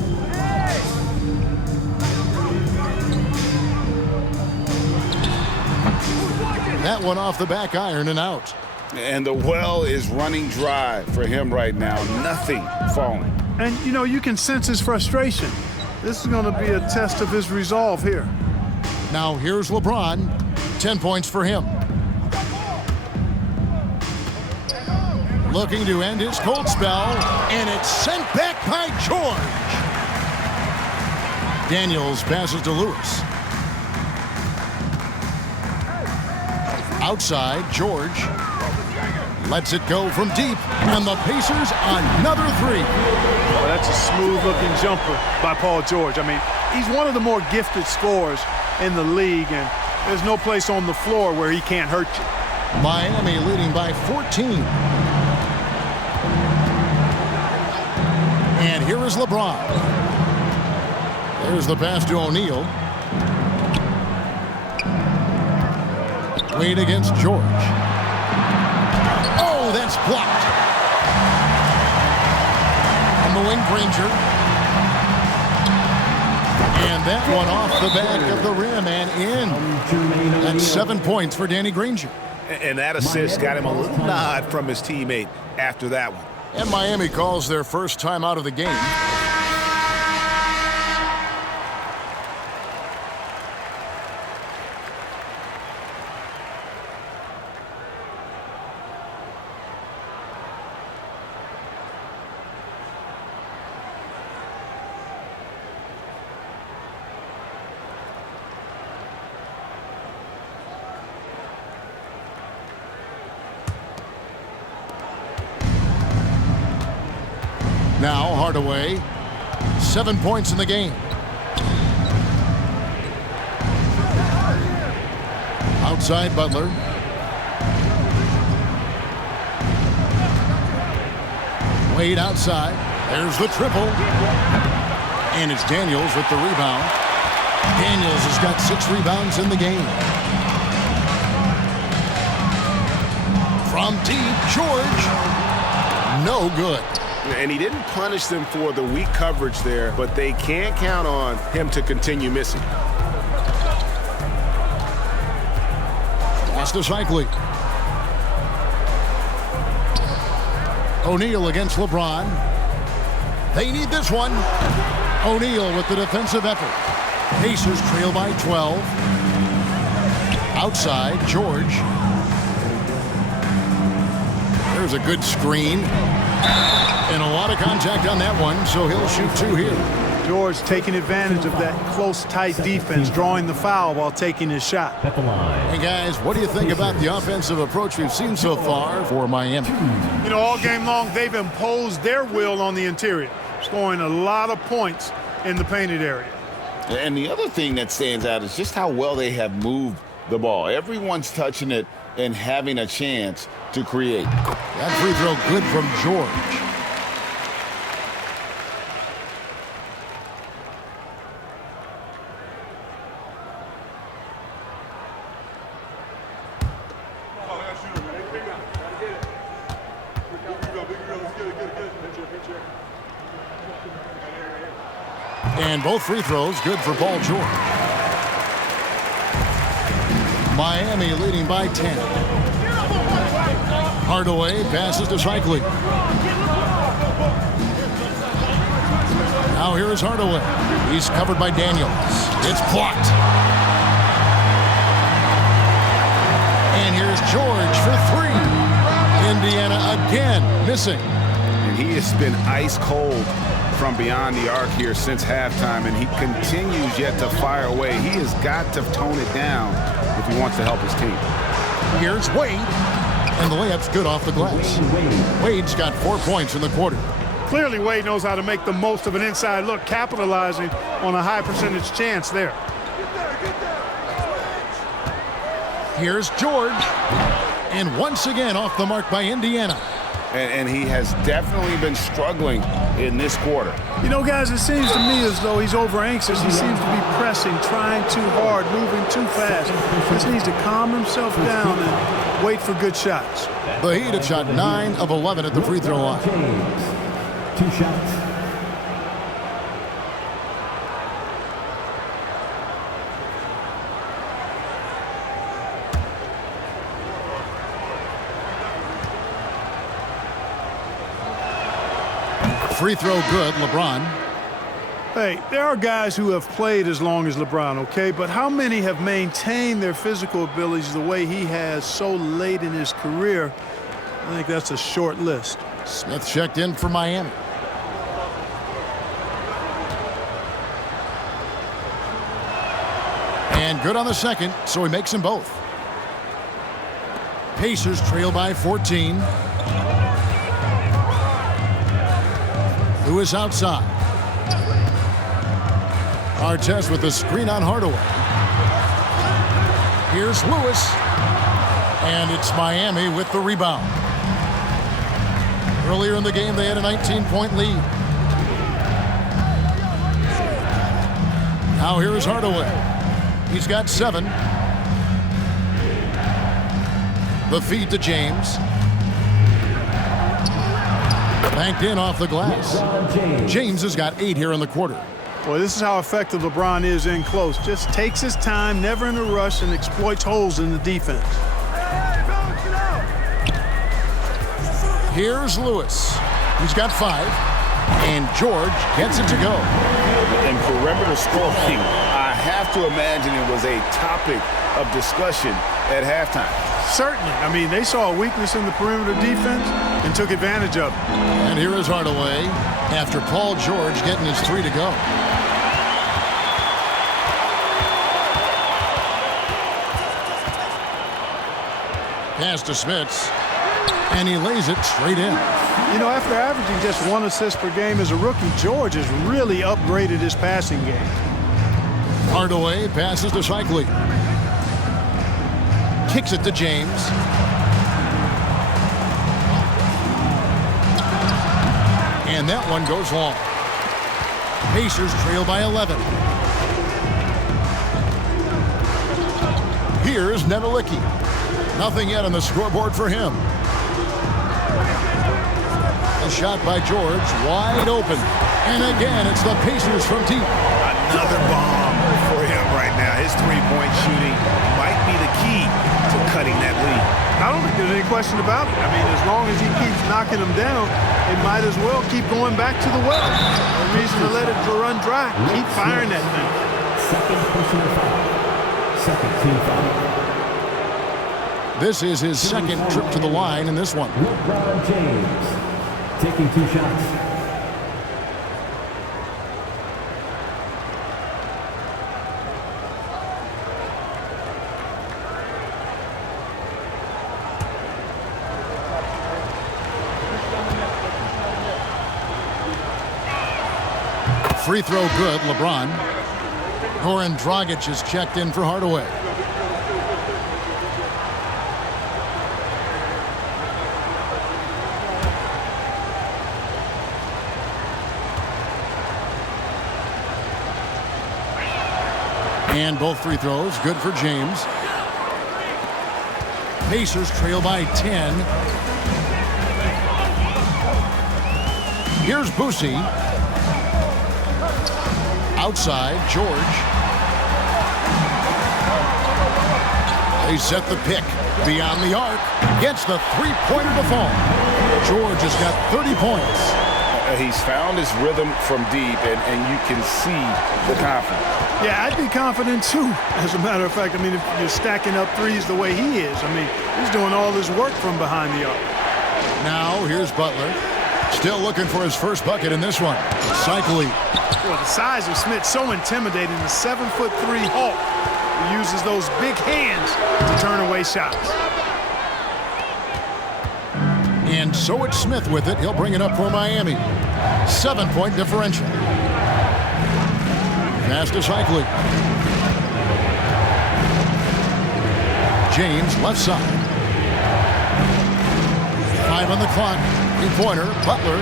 That one off the back iron and out. And the well is running dry for him right now. Nothing falling. And, you know, you can sense his frustration. This is going to be a test of his resolve here. Now here's LeBron. 10 points for him. looking to end his cold spell, and it's sent back by George. Daniels passes to Lewis. Outside, George lets it go from deep, and the Pacers another three. Well, that's a smooth-looking jumper by Paul George. I mean, he's one of the more gifted scorers in the league, and there's no place on the floor where he can't hurt you. Miami leading by 14. And here is LeBron. There's the pass to O'Neal. Wade against George. Oh, that's blocked. On the wing, Granger. And that one off the back of the rim and in. That's 7 points for Danny Granger. And that assist got him a little nod from his teammate after that one. And Miami calls their first time out of the game. Now Hardaway, 7 points in the game. Outside Butler. Wade outside. There's the triple. And it's Daniels with the rebound. Daniels has got 6 rebounds in the game. From deep, George. No good. And he didn't punish them for the weak coverage there, but they can't count on him to continue missing. Pass to Cycli. O'Neal against LeBron. They need this one. O'Neal with the defensive effort. Pacers trail by 12. Outside, George. There's a good screen. And a lot of contact on that one, so he'll shoot 2 here. George taking advantage of that close, tight defense, drawing the foul while taking his shot. Hey, guys, what do you think about the offensive approach we've seen so far for Miami? You know, all game long, they've imposed their will on the interior, scoring a lot of points in the painted area. And the other thing that stands out is just how well they have moved the ball. Everyone's touching it and having a chance to create. That free throw good from George. And both free throws good for Paul George. Miami leading by 10. Hardaway passes to Cycli. Now here is Hardaway. He's covered by Daniels. It's blocked. And here's George for 3. Indiana again missing. And he has been ice cold from beyond the arc here since halftime, and he continues yet to fire away. He has got to tone it down if he wants to help his team. Here's Wade, and the layup's good off the glass. Wade's got 4 points in the quarter. Clearly, Wade knows how to make the most of an inside look, capitalizing on a high percentage chance there. Here's George, and once again off the mark by Indiana. And he has definitely been struggling in this quarter. You know, guys, it seems to me as though he's over anxious. He seems to be pressing, trying too hard, moving too fast. He just needs to calm himself down and wait for good shots. The Heat had shot 9 of 11 at the free throw line. 2 shots. Free throw good, LeBron. Hey, there are guys who have played as long as LeBron, okay? But how many have maintained their physical abilities the way he has so late in his career? I think that's a short list. Smith checked in for Miami. And good on the second, so he makes them both. Pacers trail by 14. Lewis outside. Artest with the screen on Hardaway. Here's Lewis. And it's Miami with the rebound. Earlier in the game, they had a 19-point lead. Now here's Hardaway. He's got 7. The feed to James. Banked in off the glass. James has got 8 here in the quarter. Boy, this is how effective LeBron is in close. Just takes his time, never in a rush, and exploits holes in the defense. Here's Lewis. He's got 5. And George gets it to go. In perimeter scoring, I have to imagine it was a topic of discussion at halftime. Certainly. I mean, they saw a weakness in the perimeter defense and took advantage of it. And here is Hardaway after Paul George getting his 3 to go. Pass to Smits, and he lays it straight in. You know, after averaging just 1 assist per game as a rookie, George has really upgraded his passing game. Hardaway passes to Shikely. Kicks it to James. And that one goes long. Pacers trail by 11. Here's Nedelicki. Nothing yet on the scoreboard for him. A shot by George, wide open. And again, it's the Pacers from deep. Another bomb for him right now. His three-point shooting might be the key to cutting that lead. I don't think there's any question about it. I mean, as long as he keeps knocking them down, they might as well keep going back to the well. No reason to let it run dry. Keep firing that thing. Second personal foul. Second team foul. This is his second trip to the line in this one. LeBron James taking 2 shots. Free throw good, LeBron. Goran Dragic is checked in for Hardaway. And both free throws, good for James. Pacers trail by 10. Here's Boosie. Outside, George. They set the pick. Beyond the arc. Gets the three-pointer to fall. George has got 30 points. He's found his rhythm from deep, and you can see the confidence. Yeah, I'd be confident too. As a matter of fact, I mean, if you're stacking up threes the way he is, I mean, he's doing all his work from behind the arc. Now, here's Butler. Still looking for his first bucket in this one. Cycling. Well, the size of Smith so intimidating. The 7'3" Hulk who uses those big hands to turn away shots. And so it's Smith with it. He'll bring it up for Miami. 7-point differential. Pass to Cycling. James left side. 5 on the clock. 3-pointer. Butler.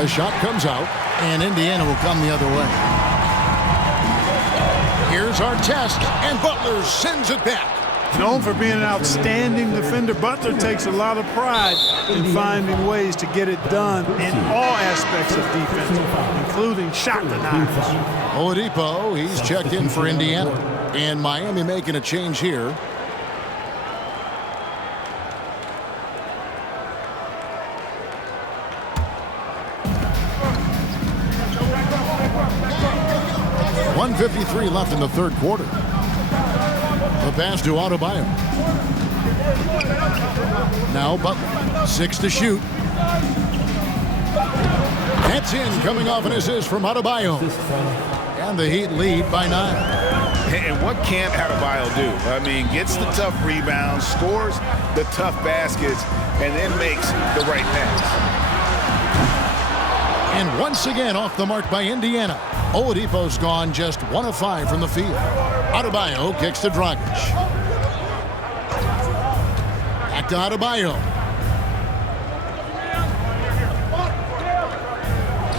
The shot comes out, and Indiana will come the other way. Here's Artest, and Butler sends it back. Known for being an outstanding defender, Butler takes a lot of pride in finding ways to get it done in all aspects of defense, including shot denials. Oladipo, he's checked in for Indiana. And Miami making a change here. .153 left in the third quarter. The pass to Adebayo. Now Butler, 6 to shoot. That's in, coming off an assist from Adebayo. And the Heat lead by 9. And what can't Adebayo do? I mean, gets the tough rebounds, scores the tough baskets, and then makes the right pass. And once again off the mark by Indiana. Oladipo's gone just 1 of 5 from the field. Adebayo kicks to Dragic. Back to Adebayo.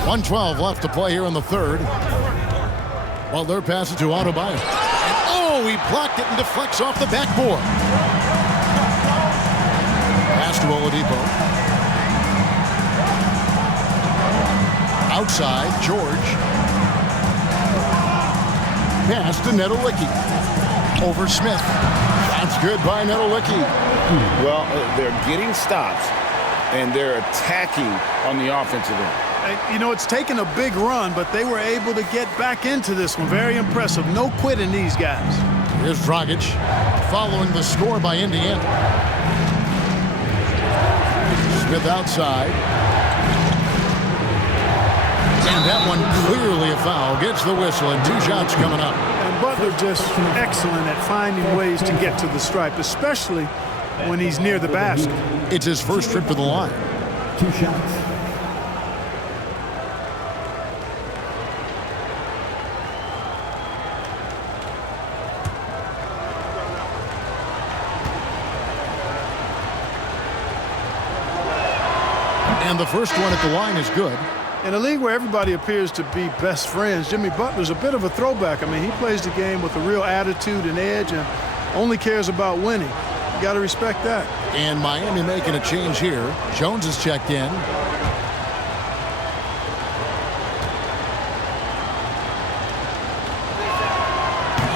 1:12 left to play here in the third. Butler passes to Adebayo. And oh, he blocked it and deflects off the backboard. Pass to Oladipo. Outside, George. Pass to Nedolicki. Over Smith. That's good by Nedolicki. Well, they're getting stops, and they're attacking on the offensive end. You know, it's taken a big run, but they were able to get back into this one. Very impressive. No quitting these guys. Here's Dragic following the score by Indiana. Smith outside. And that one clearly a foul. Gets the whistle and 2 shots coming up. And Butler just excellent at finding ways to get to the stripe, especially when he's near the basket. It's his first trip to the line. 2 shots. And the first one at the line is good. In a league where everybody appears to be best friends, Jimmy Butler's a bit of a throwback. I mean, he plays the game with a real attitude and edge and only cares about winning. You got to respect that. And Miami making a change here. Jones is checked in.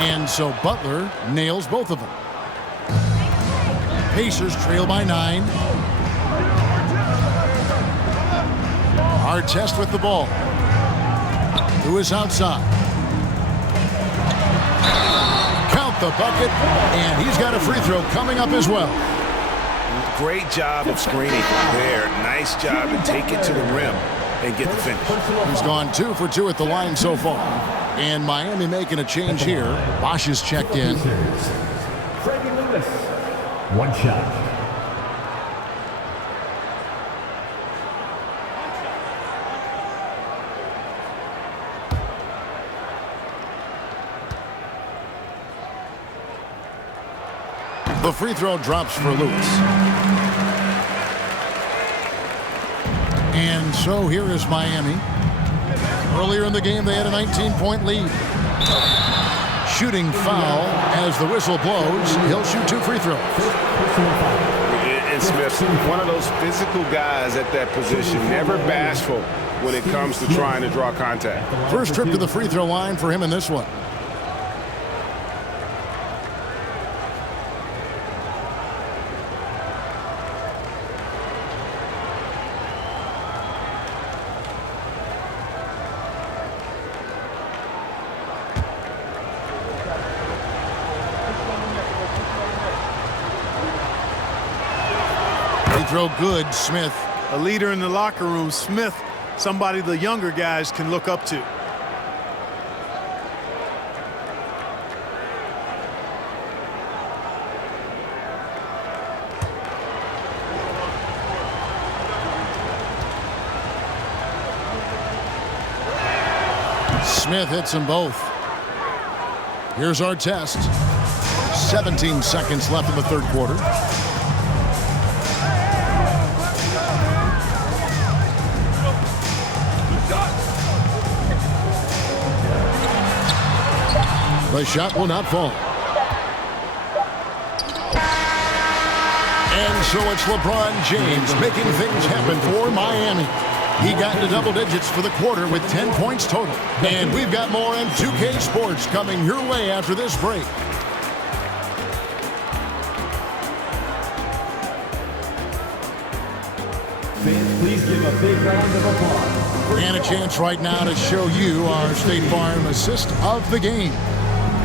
And so Butler nails both of them. Pacers trail by 9. Artest with the ball. Who is outside? Count the bucket, and he's got a free throw coming up as well. Great job of screening there. Nice job to take it to the rim and get the finish. He's gone 2 for 2 at the line so far. And Miami making a change here. Bosch is checked in. Freddie Lewis. 1 shot. The free throw drops for Lewis. And so here is Miami. Earlier in the game, they had a 19-point lead. Shooting foul as the whistle blows. He'll shoot 2 free throws. And Smith, one of those physical guys at that position, never bashful when it comes to trying to draw contact. First trip to the free throw line for him in this one. Throw good, Smith. A leader in the locker room, Smith, somebody the younger guys can look up to. Smith hits them both. Here's our test. 17 seconds left in the third quarter. The shot will not fall. And so it's LeBron James making things happen for Miami. He got into double digits for the quarter with 10 points total. And we've got more M2K Sports coming your way after this break. Fans, please give a big round of applause. And a chance right now to show you our State Farm assist of the game.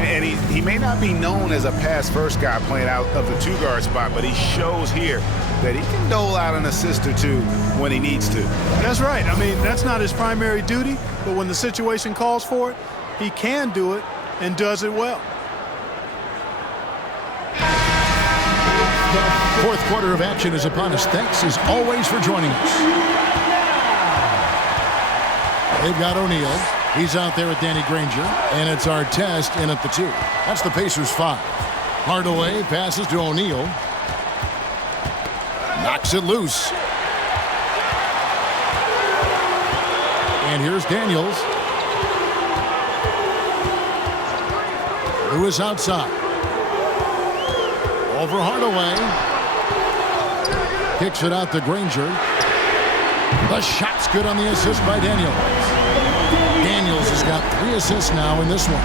And he may not be known as a pass-first guy playing out of the two-guard spot, but he shows here that he can dole out an assist or two when he needs to. That's right. I mean, that's not his primary duty, but when the situation calls for it, he can do it and does it well. Fourth quarter of action is upon us. Thanks as always for joining us. They've got O'Neal. He's out there with Danny Granger, and it's Artest in at the 2. That's the Pacers 5. Hardaway passes to O'Neal. Knocks it loose. And here's Daniels. Lewis outside. Over Hardaway. Kicks it out to Granger. The shot's good on the assist by Daniels. Daniels has got 3 assists now in this one.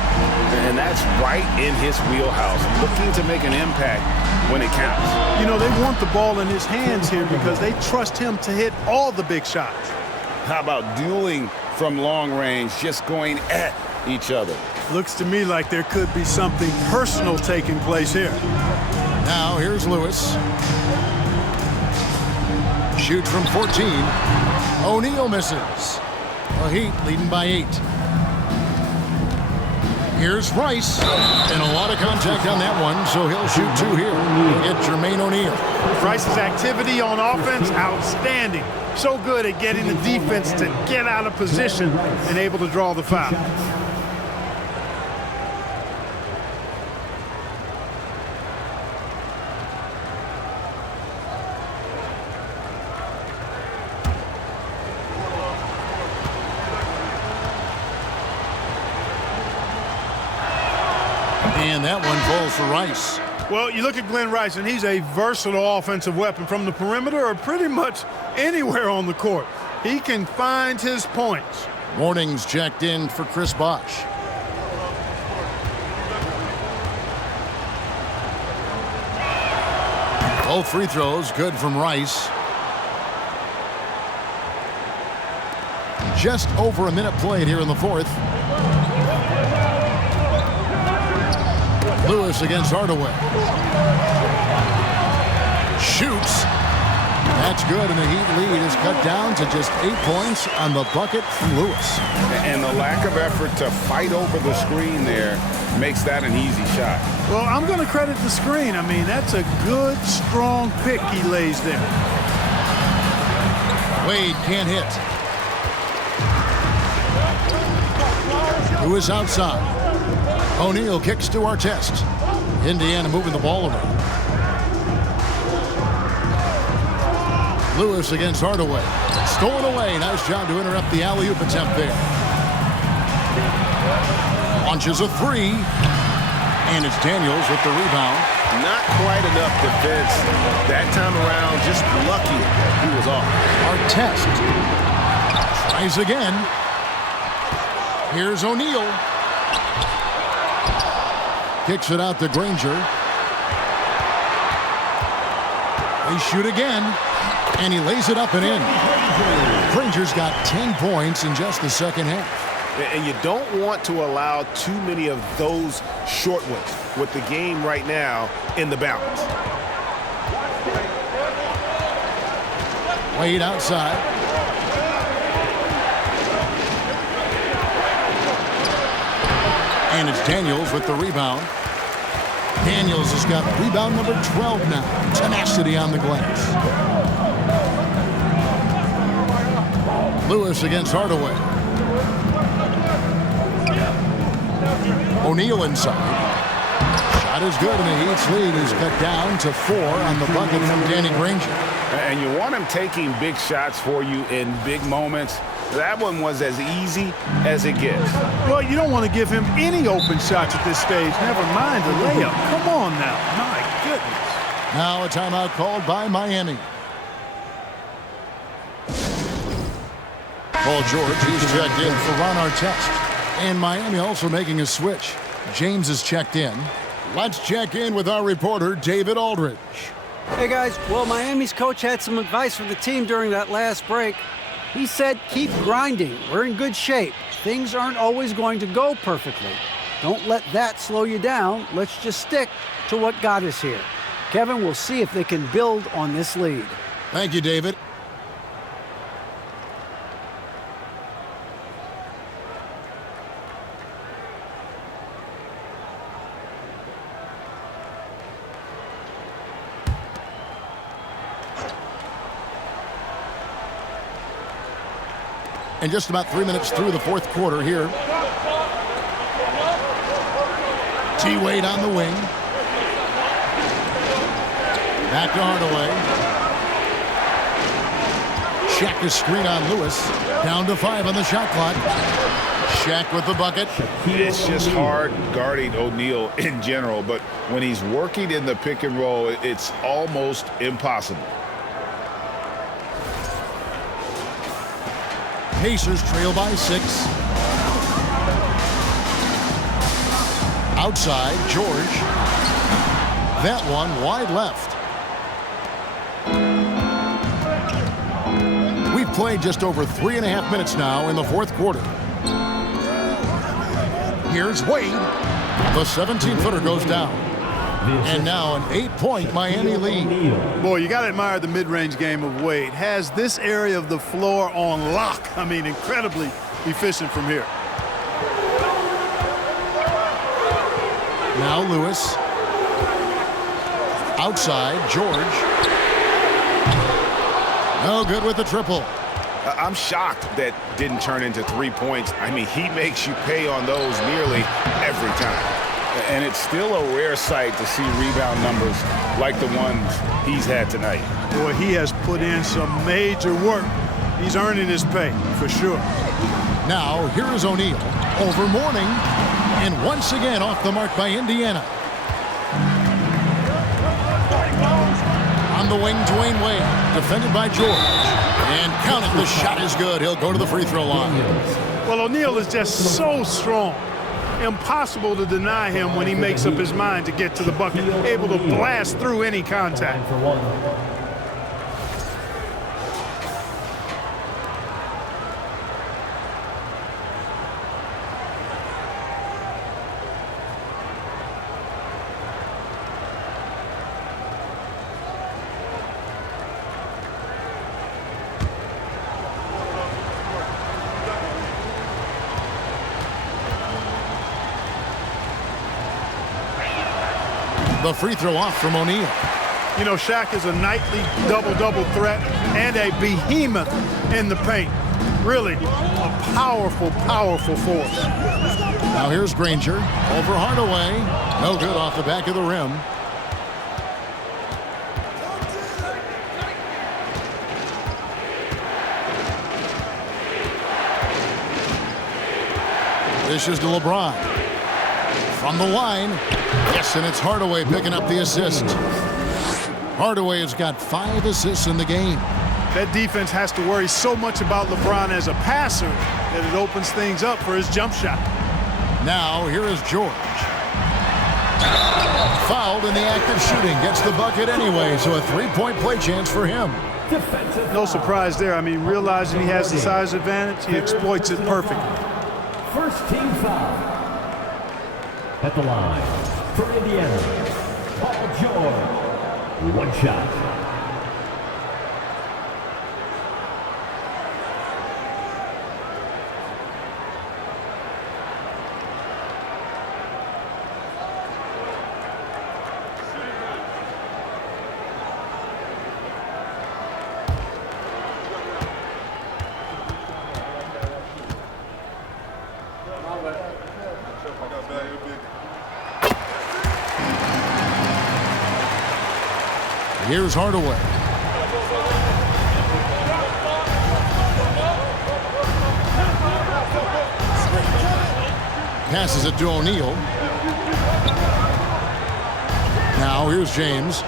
And that's right in his wheelhouse, looking to make an impact when it counts. You know, they want the ball in his hands here because they trust him to hit all the big shots. How about dueling from long range, just going at each other? Looks to me like there could be something personal taking place here. Now here's Lewis. Shoots from 14. O'Neal misses. The Heat leading by 8. Here's Rice. And a lot of contact on that one, so he'll shoot 2 here. Get Jermaine O'Neal. Rice's activity on offense, outstanding. So good at getting the defense to get out of position and able to draw the foul. And that one falls for Rice. Well, you look at Glenn Rice, and he's a versatile offensive weapon from the perimeter or pretty much anywhere on the court. He can find his points. Warnings checked in for Chris Bosh. Both free throws good from Rice. Just over a minute played here in the fourth. Lewis against Hardaway. Shoots. That's good, and the Heat lead is cut down to just 8 points on the bucket from Lewis. And the lack of effort to fight over the screen there makes that an easy shot. Well, I'm going to credit the screen. I mean, that's a good, strong pick he lays there. Wade can't hit. Lewis outside. O'Neal kicks to Artest. Indiana moving the ball around. Lewis against Hardaway. Stolen away. Nice job to interrupt the alley-oop attempt there. Launches a 3. And it's Daniels with the rebound. Not quite enough defense that time around. Just lucky he was off. Artest tries again. Here's O'Neal. Kicks it out to Granger. They shoot again, and he lays it up and in. Granger's got 10 points in just the second half. And you don't want to allow too many of those short ones with the game right now in the balance. Wade outside. And it's Daniels with the rebound. Daniels has got rebound number 12 now. Tenacity on the glass. Lewis against Hardaway. O'Neal inside. Shot is good, and the Heat's lead is cut down to 4 on the bucket from Danny Granger. And you want him taking big shots for you in big moments. That one was as easy as it gets. Well, you don't want to give him any open shots at this stage. Never mind a layup. Come on now. My goodness. Now a timeout called by Miami. Paul George, he's checked in for Ron Artest. And Miami also making a switch. James is checked in. Let's check in with our reporter, David Aldridge. Hey, guys. Well, Miami's coach had some advice for the team during that last break. He said, keep grinding. We're in good shape. Things aren't always going to go perfectly. Don't let that slow you down. Let's just stick to what got us here. Kevin, we'll see if they can build on this lead. Thank you, David. And just about 3 minutes through the fourth quarter here. T. Wade on the wing. Back to Hardaway. Shaq is screen on Lewis. Down to 5 on the shot clock. Shaq with the bucket. It's just hard guarding O'Neal in general, but when he's working in the pick and roll, it's almost impossible. Pacers trail by 6. Outside, George. That one wide left. We've played just over 3.5 minutes now in the fourth quarter. Here's Wade. The 17-footer goes down. And now an 8-point Miami lead. Boy, you got to admire the mid-range game of Wade. Has this area of the floor on lock. I mean, incredibly efficient from here. Now Lewis. Outside, George. No good with the triple. I'm shocked that didn't turn into 3 points. I mean, he makes you pay on those nearly every time. And it's still a rare sight to see rebound numbers like the ones he's had tonight. Boy, he has put in some major work. He's earning his pay, for sure. Now, here is O'Neal over Mourning. And once again off the mark by Indiana. On the wing, Dwayne Wade, defended by George. And count it, the shot is good. He'll go to the free throw line. Well, O'Neal is just so strong. Impossible to deny him when he makes up his mind to get to the bucket. Able to blast through any contact. The free throw off from O'Neal. You know, Shaq is a nightly double-double threat and a behemoth in the paint. Really a powerful, powerful force. Now here's Granger over Hardaway. No good off the back of the rim. This is to LeBron. From the line. Yes, and it's Hardaway picking up the assist. Hardaway has got 5 assists in the game. That defense has to worry so much about LeBron as a passer that it opens things up for his jump shot. Now, here is George. Fouled in the act of shooting. Gets the bucket anyway, so a 3-point play chance for him. No surprise there. I mean, realizing he has the size advantage, he exploits it perfectly. First team foul. At the line, for Indiana, Paul George. One shot. Here's Hardaway. Passes it to O'Neal. Now here's James.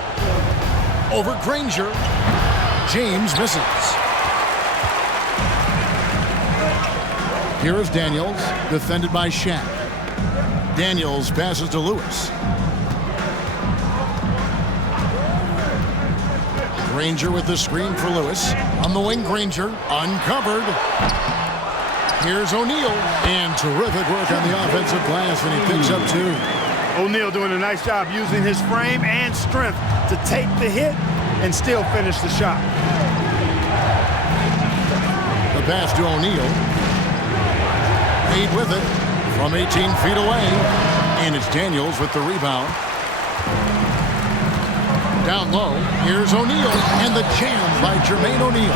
Over Granger. James misses. Here is Daniels, defended by Shaq. Daniels passes to Lewis. Granger with the screen for Lewis. On the wing, Granger uncovered. Here's O'Neal, and terrific work on the offensive glass, and he picks up 2. O'Neal doing a nice job using his frame and strength to take the hit and still finish the shot. The pass to O'Neal. Lead with it from 18 feet away, and it's Daniels with the rebound. Down low, here's O'Neal, and the jam by Jermaine O'Neal.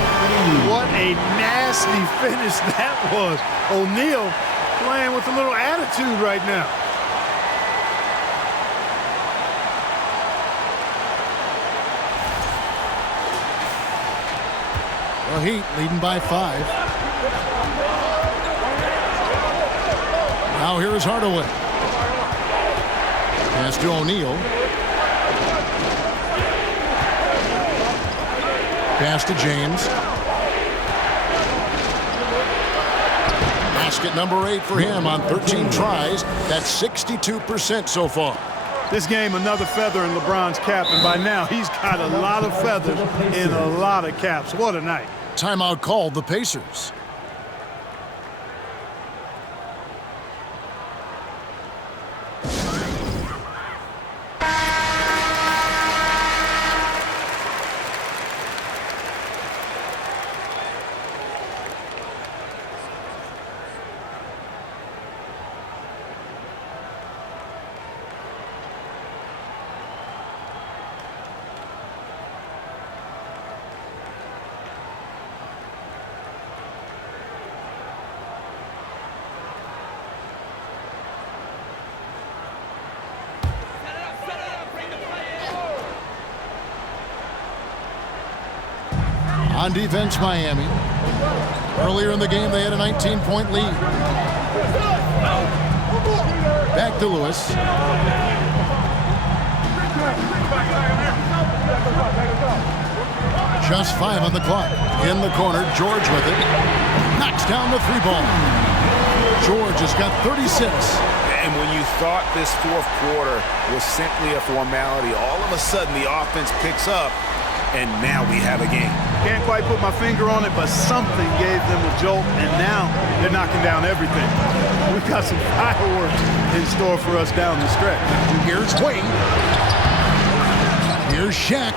What a nasty finish that was. O'Neal playing with a little attitude right now. The Heat leading by 5. Now here's Hardaway. Pass to O'Neal. Pass to James. Basket number 8 for him on 13 tries. That's 62% so far. This game, another feather in LeBron's cap, and by now he's got a lot of feathers in a lot of caps. What a night. Timeout called the Pacers. On defense, Miami. Earlier in the game, they had a 19-point lead. Back to Lewis. Just 5 on the clock. In the corner, George with it. Knocks down the 3-ball. George has got 36. And when you thought this fourth quarter was simply a formality, all of a sudden the offense picks up, and now we have a game. Can't quite put my finger on it, but something gave them a jolt, and now they're knocking down everything. We've got some fireworks in store for us down the stretch. Here's Wayne. Here's Shaq.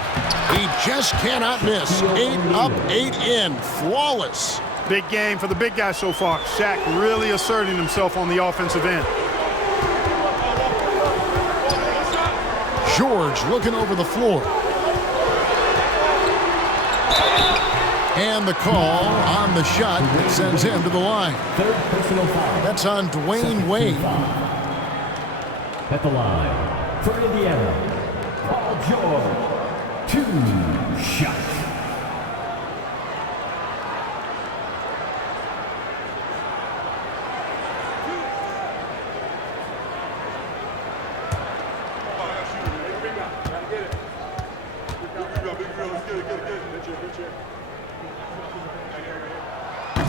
He just cannot miss. 8 up, 8 in. Flawless. Big game for the big guy so far. Shaq really asserting himself on the offensive end. George looking over the floor. And the call on the shot that sends him to the line. Third personal foul. That's on Dwayne Wade. At the line for Indiana, Paul George. 2 shots.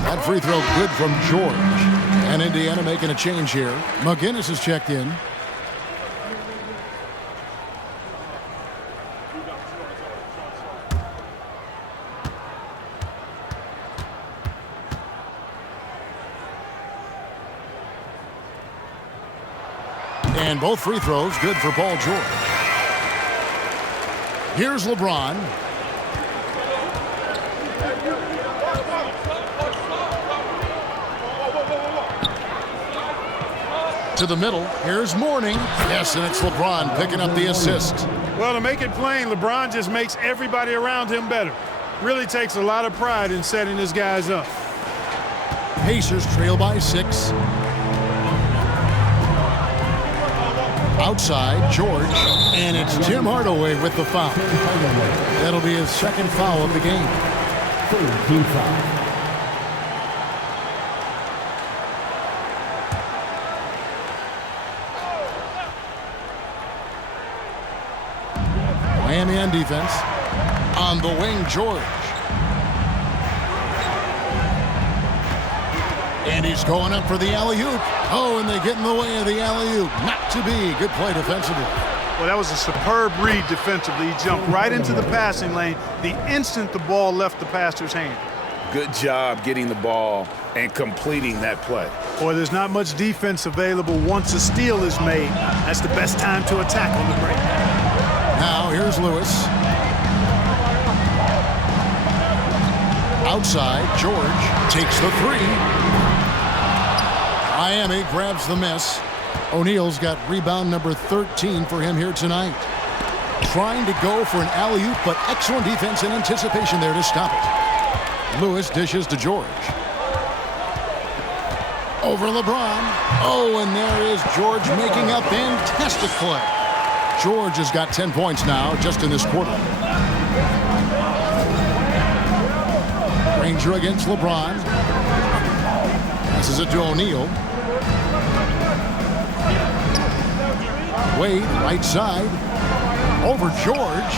That free throw good from George. And Indiana making a change here. McGinnis has checked in. And both free throws good for Paul George. Here's LeBron. To the middle. Here's Mourning. Yes, and it's LeBron picking up the assist. Well, to make it plain, LeBron just makes everybody around him better. Really takes a lot of pride in setting his guys up. Pacers trail by 6. Outside, George. And it's Tim Hardaway with the foul. That'll be his second foul of the game. Third team foul. Miami on defense. On the wing, George. And he's going up for the alley-oop. Oh, and they get in the way of the alley-oop. Not to be. Good play defensively. Well, that was a superb read defensively. He jumped right into the passing lane the instant the ball left the passer's hand. Good job getting the ball and completing that play. Boy, there's not much defense available once a steal is made. That's the best time to attack on the break. Now here's Lewis. Outside, George takes the three. Miami grabs the miss. O'Neal's got rebound number 13 for him here tonight. Trying to go for an alley-oop, but excellent defense and anticipation there to stop it. Lewis dishes to George. Over LeBron. Oh, and there is George making a fantastic play. George has got 10 points now just in this quarter. Ranger against LeBron. Passes it to O'Neal. Wade, right side. Over George.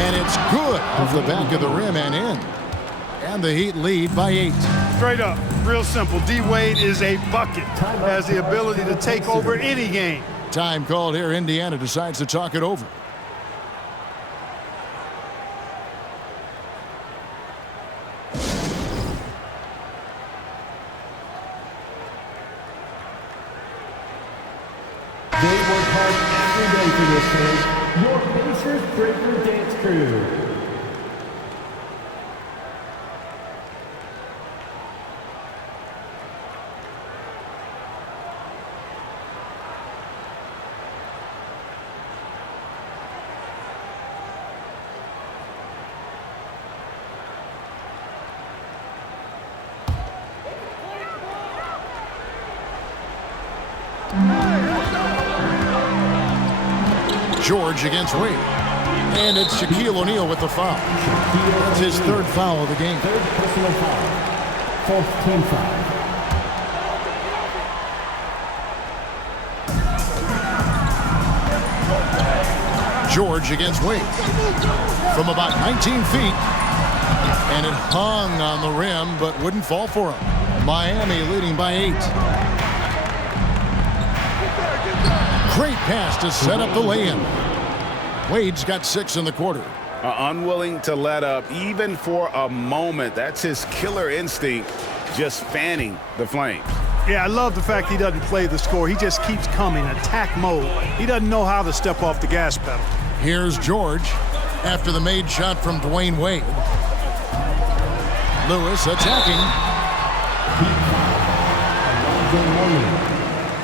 And it's good off the back of the rim and in. And the Heat lead by 8. Straight up, real simple. D-Wade is a bucket. Has the ability to take over any game. Time called here. Indiana decides to talk it over. They work hard every day for this game. Your Pacers Breaker Dance Crew. George against Wade. And it's Shaquille O'Neal with the foul. That's his third foul of the game. Third personal foul. Fourth team foul. George against Wade. From about 19 feet. And it hung on the rim, but wouldn't fall for him. Miami leading by 8. Great pass to set up the lay-in. Wade's got 6 in the quarter. Unwilling to let up even for a moment. That's his killer instinct, just fanning the flames. Yeah, I love the fact he doesn't play the score. He just keeps coming, attack mode. He doesn't know how to step off the gas pedal. Here's George after the made shot from Dwayne Wade. Lewis attacking.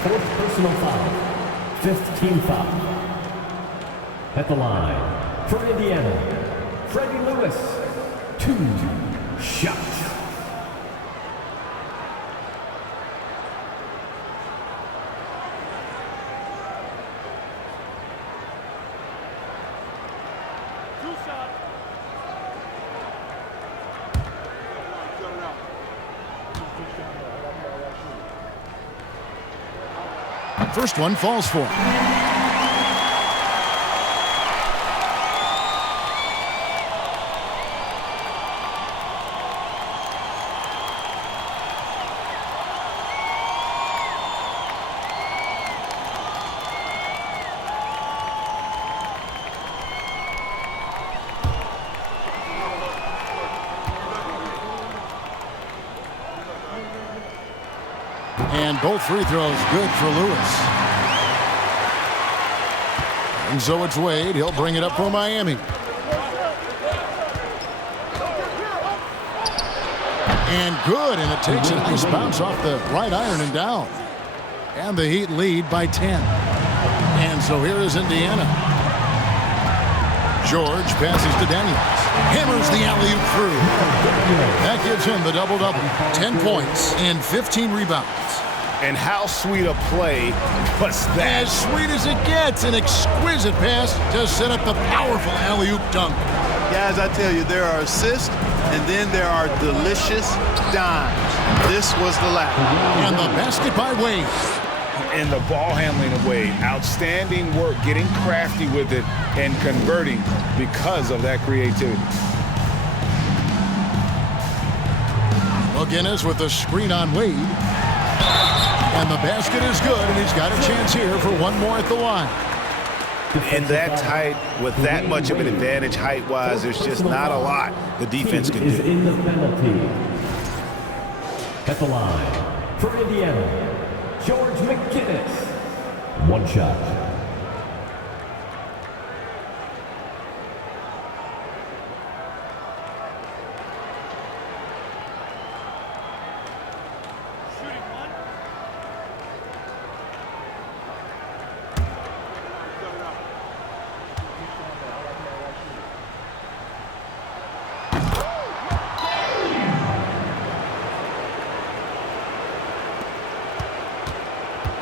Fourth personal foul. Fifth team foul. At the line, for Indiana, Freddie Lewis. 2 shots. First one falls for him. And both free throws good for Lewis. And so it's Wade. He'll bring it up for Miami. And good, and it takes a nice bounce off the right iron and down. And the Heat lead by 10. And so here is Indiana. George passes to Daniels. Hammers the alley-oop through. That gives him the double-double. 10 points and 15 rebounds. And how sweet a play was that? As sweet as it gets, an exquisite pass to set up the powerful alley-oop dunk. Guys, I tell you, there are assists, and then there are delicious dimes. This was the last. And the basket by Wade. And the ball handling of Wade. Outstanding work, getting crafty with it and converting because of that creativity. McGinnis with the screen on Wade. And the basket is good, and he's got a chance here for one more at the line. And that tight, with that much of an advantage height-wise, there's just not a lot the defense can do. In the penalty. At the line, for Indiana, George McGinnis. One shot.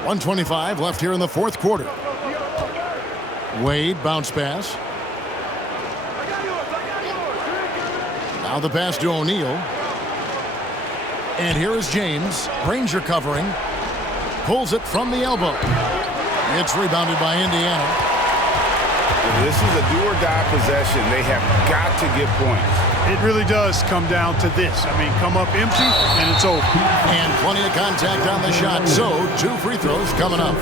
.125 left here in the fourth quarter. Wade, bounce pass. Now the pass to O'Neal. And here is James. Ranger covering. Pulls it from the elbow. It's rebounded by Indiana. This is a do-or-die possession. They have got to get points. It really does come down to this. I mean, come up empty, and it's over. And plenty of contact on the shot. So, 2 free throws coming up.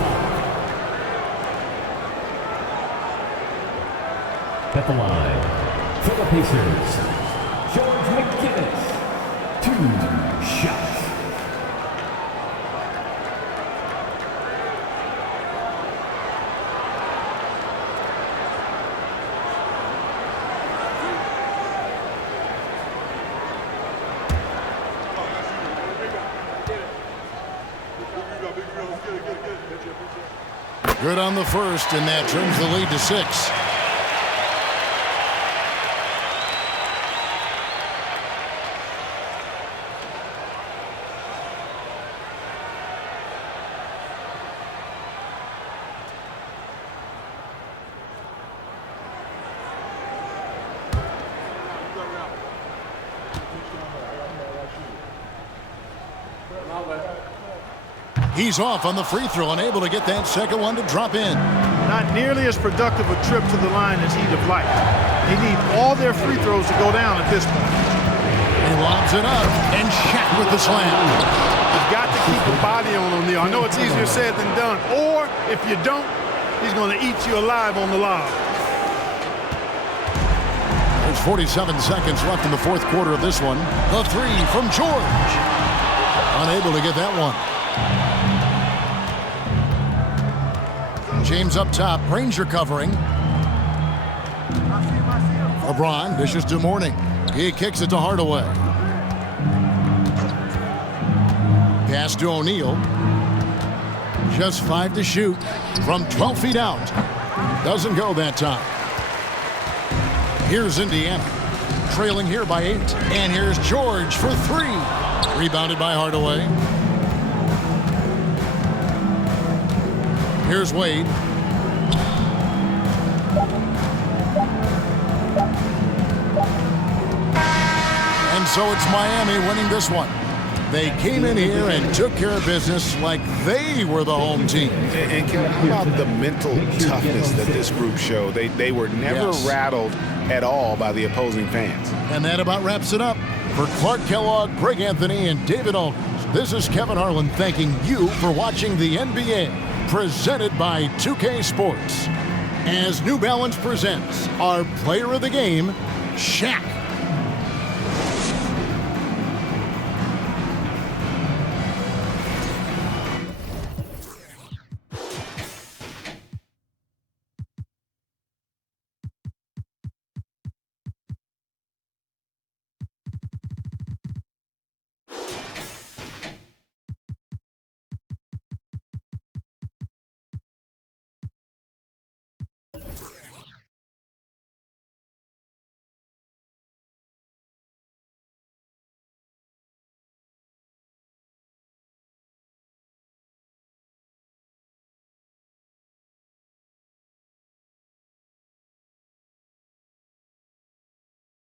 At the line, for the Pacers, George McGinnis. 2 shots. Good on the first, and that turns the lead to 6. He's off on the free throw and able to get that second one to drop in. Not nearly as productive a trip to the line as he'd have liked. They need all their free throws to go down at this point. He lobs it up, and Shaq with the slam. You've got to keep a body on O'Neal. I know it's easier said than done. Or, if you don't, he's going to eat you alive on the lob. There's 47 seconds left in the fourth quarter of this one. The three from George. Unable to get that one. James up top, Ranger covering. LeBron dishes to Mourning. He kicks it to Hardaway. Pass to O'Neal. Just 5 to shoot from 12 feet out. Doesn't go that time. Here's Indiana, trailing here by 8. And here's George for 3. Rebounded by Hardaway. Here's Wade. And so it's Miami winning this one. They came in here and took care of business like they were the home team. And how about the mental toughness that this group showed? They were never rattled at all by the opposing fans. And that about wraps it up. For Clark Kellogg, Greg Anthony, and David Aldridge, this is Kevin Harlan thanking you for watching the NBA, presented by 2K Sports. As New Balance presents our player of the game, Shaq.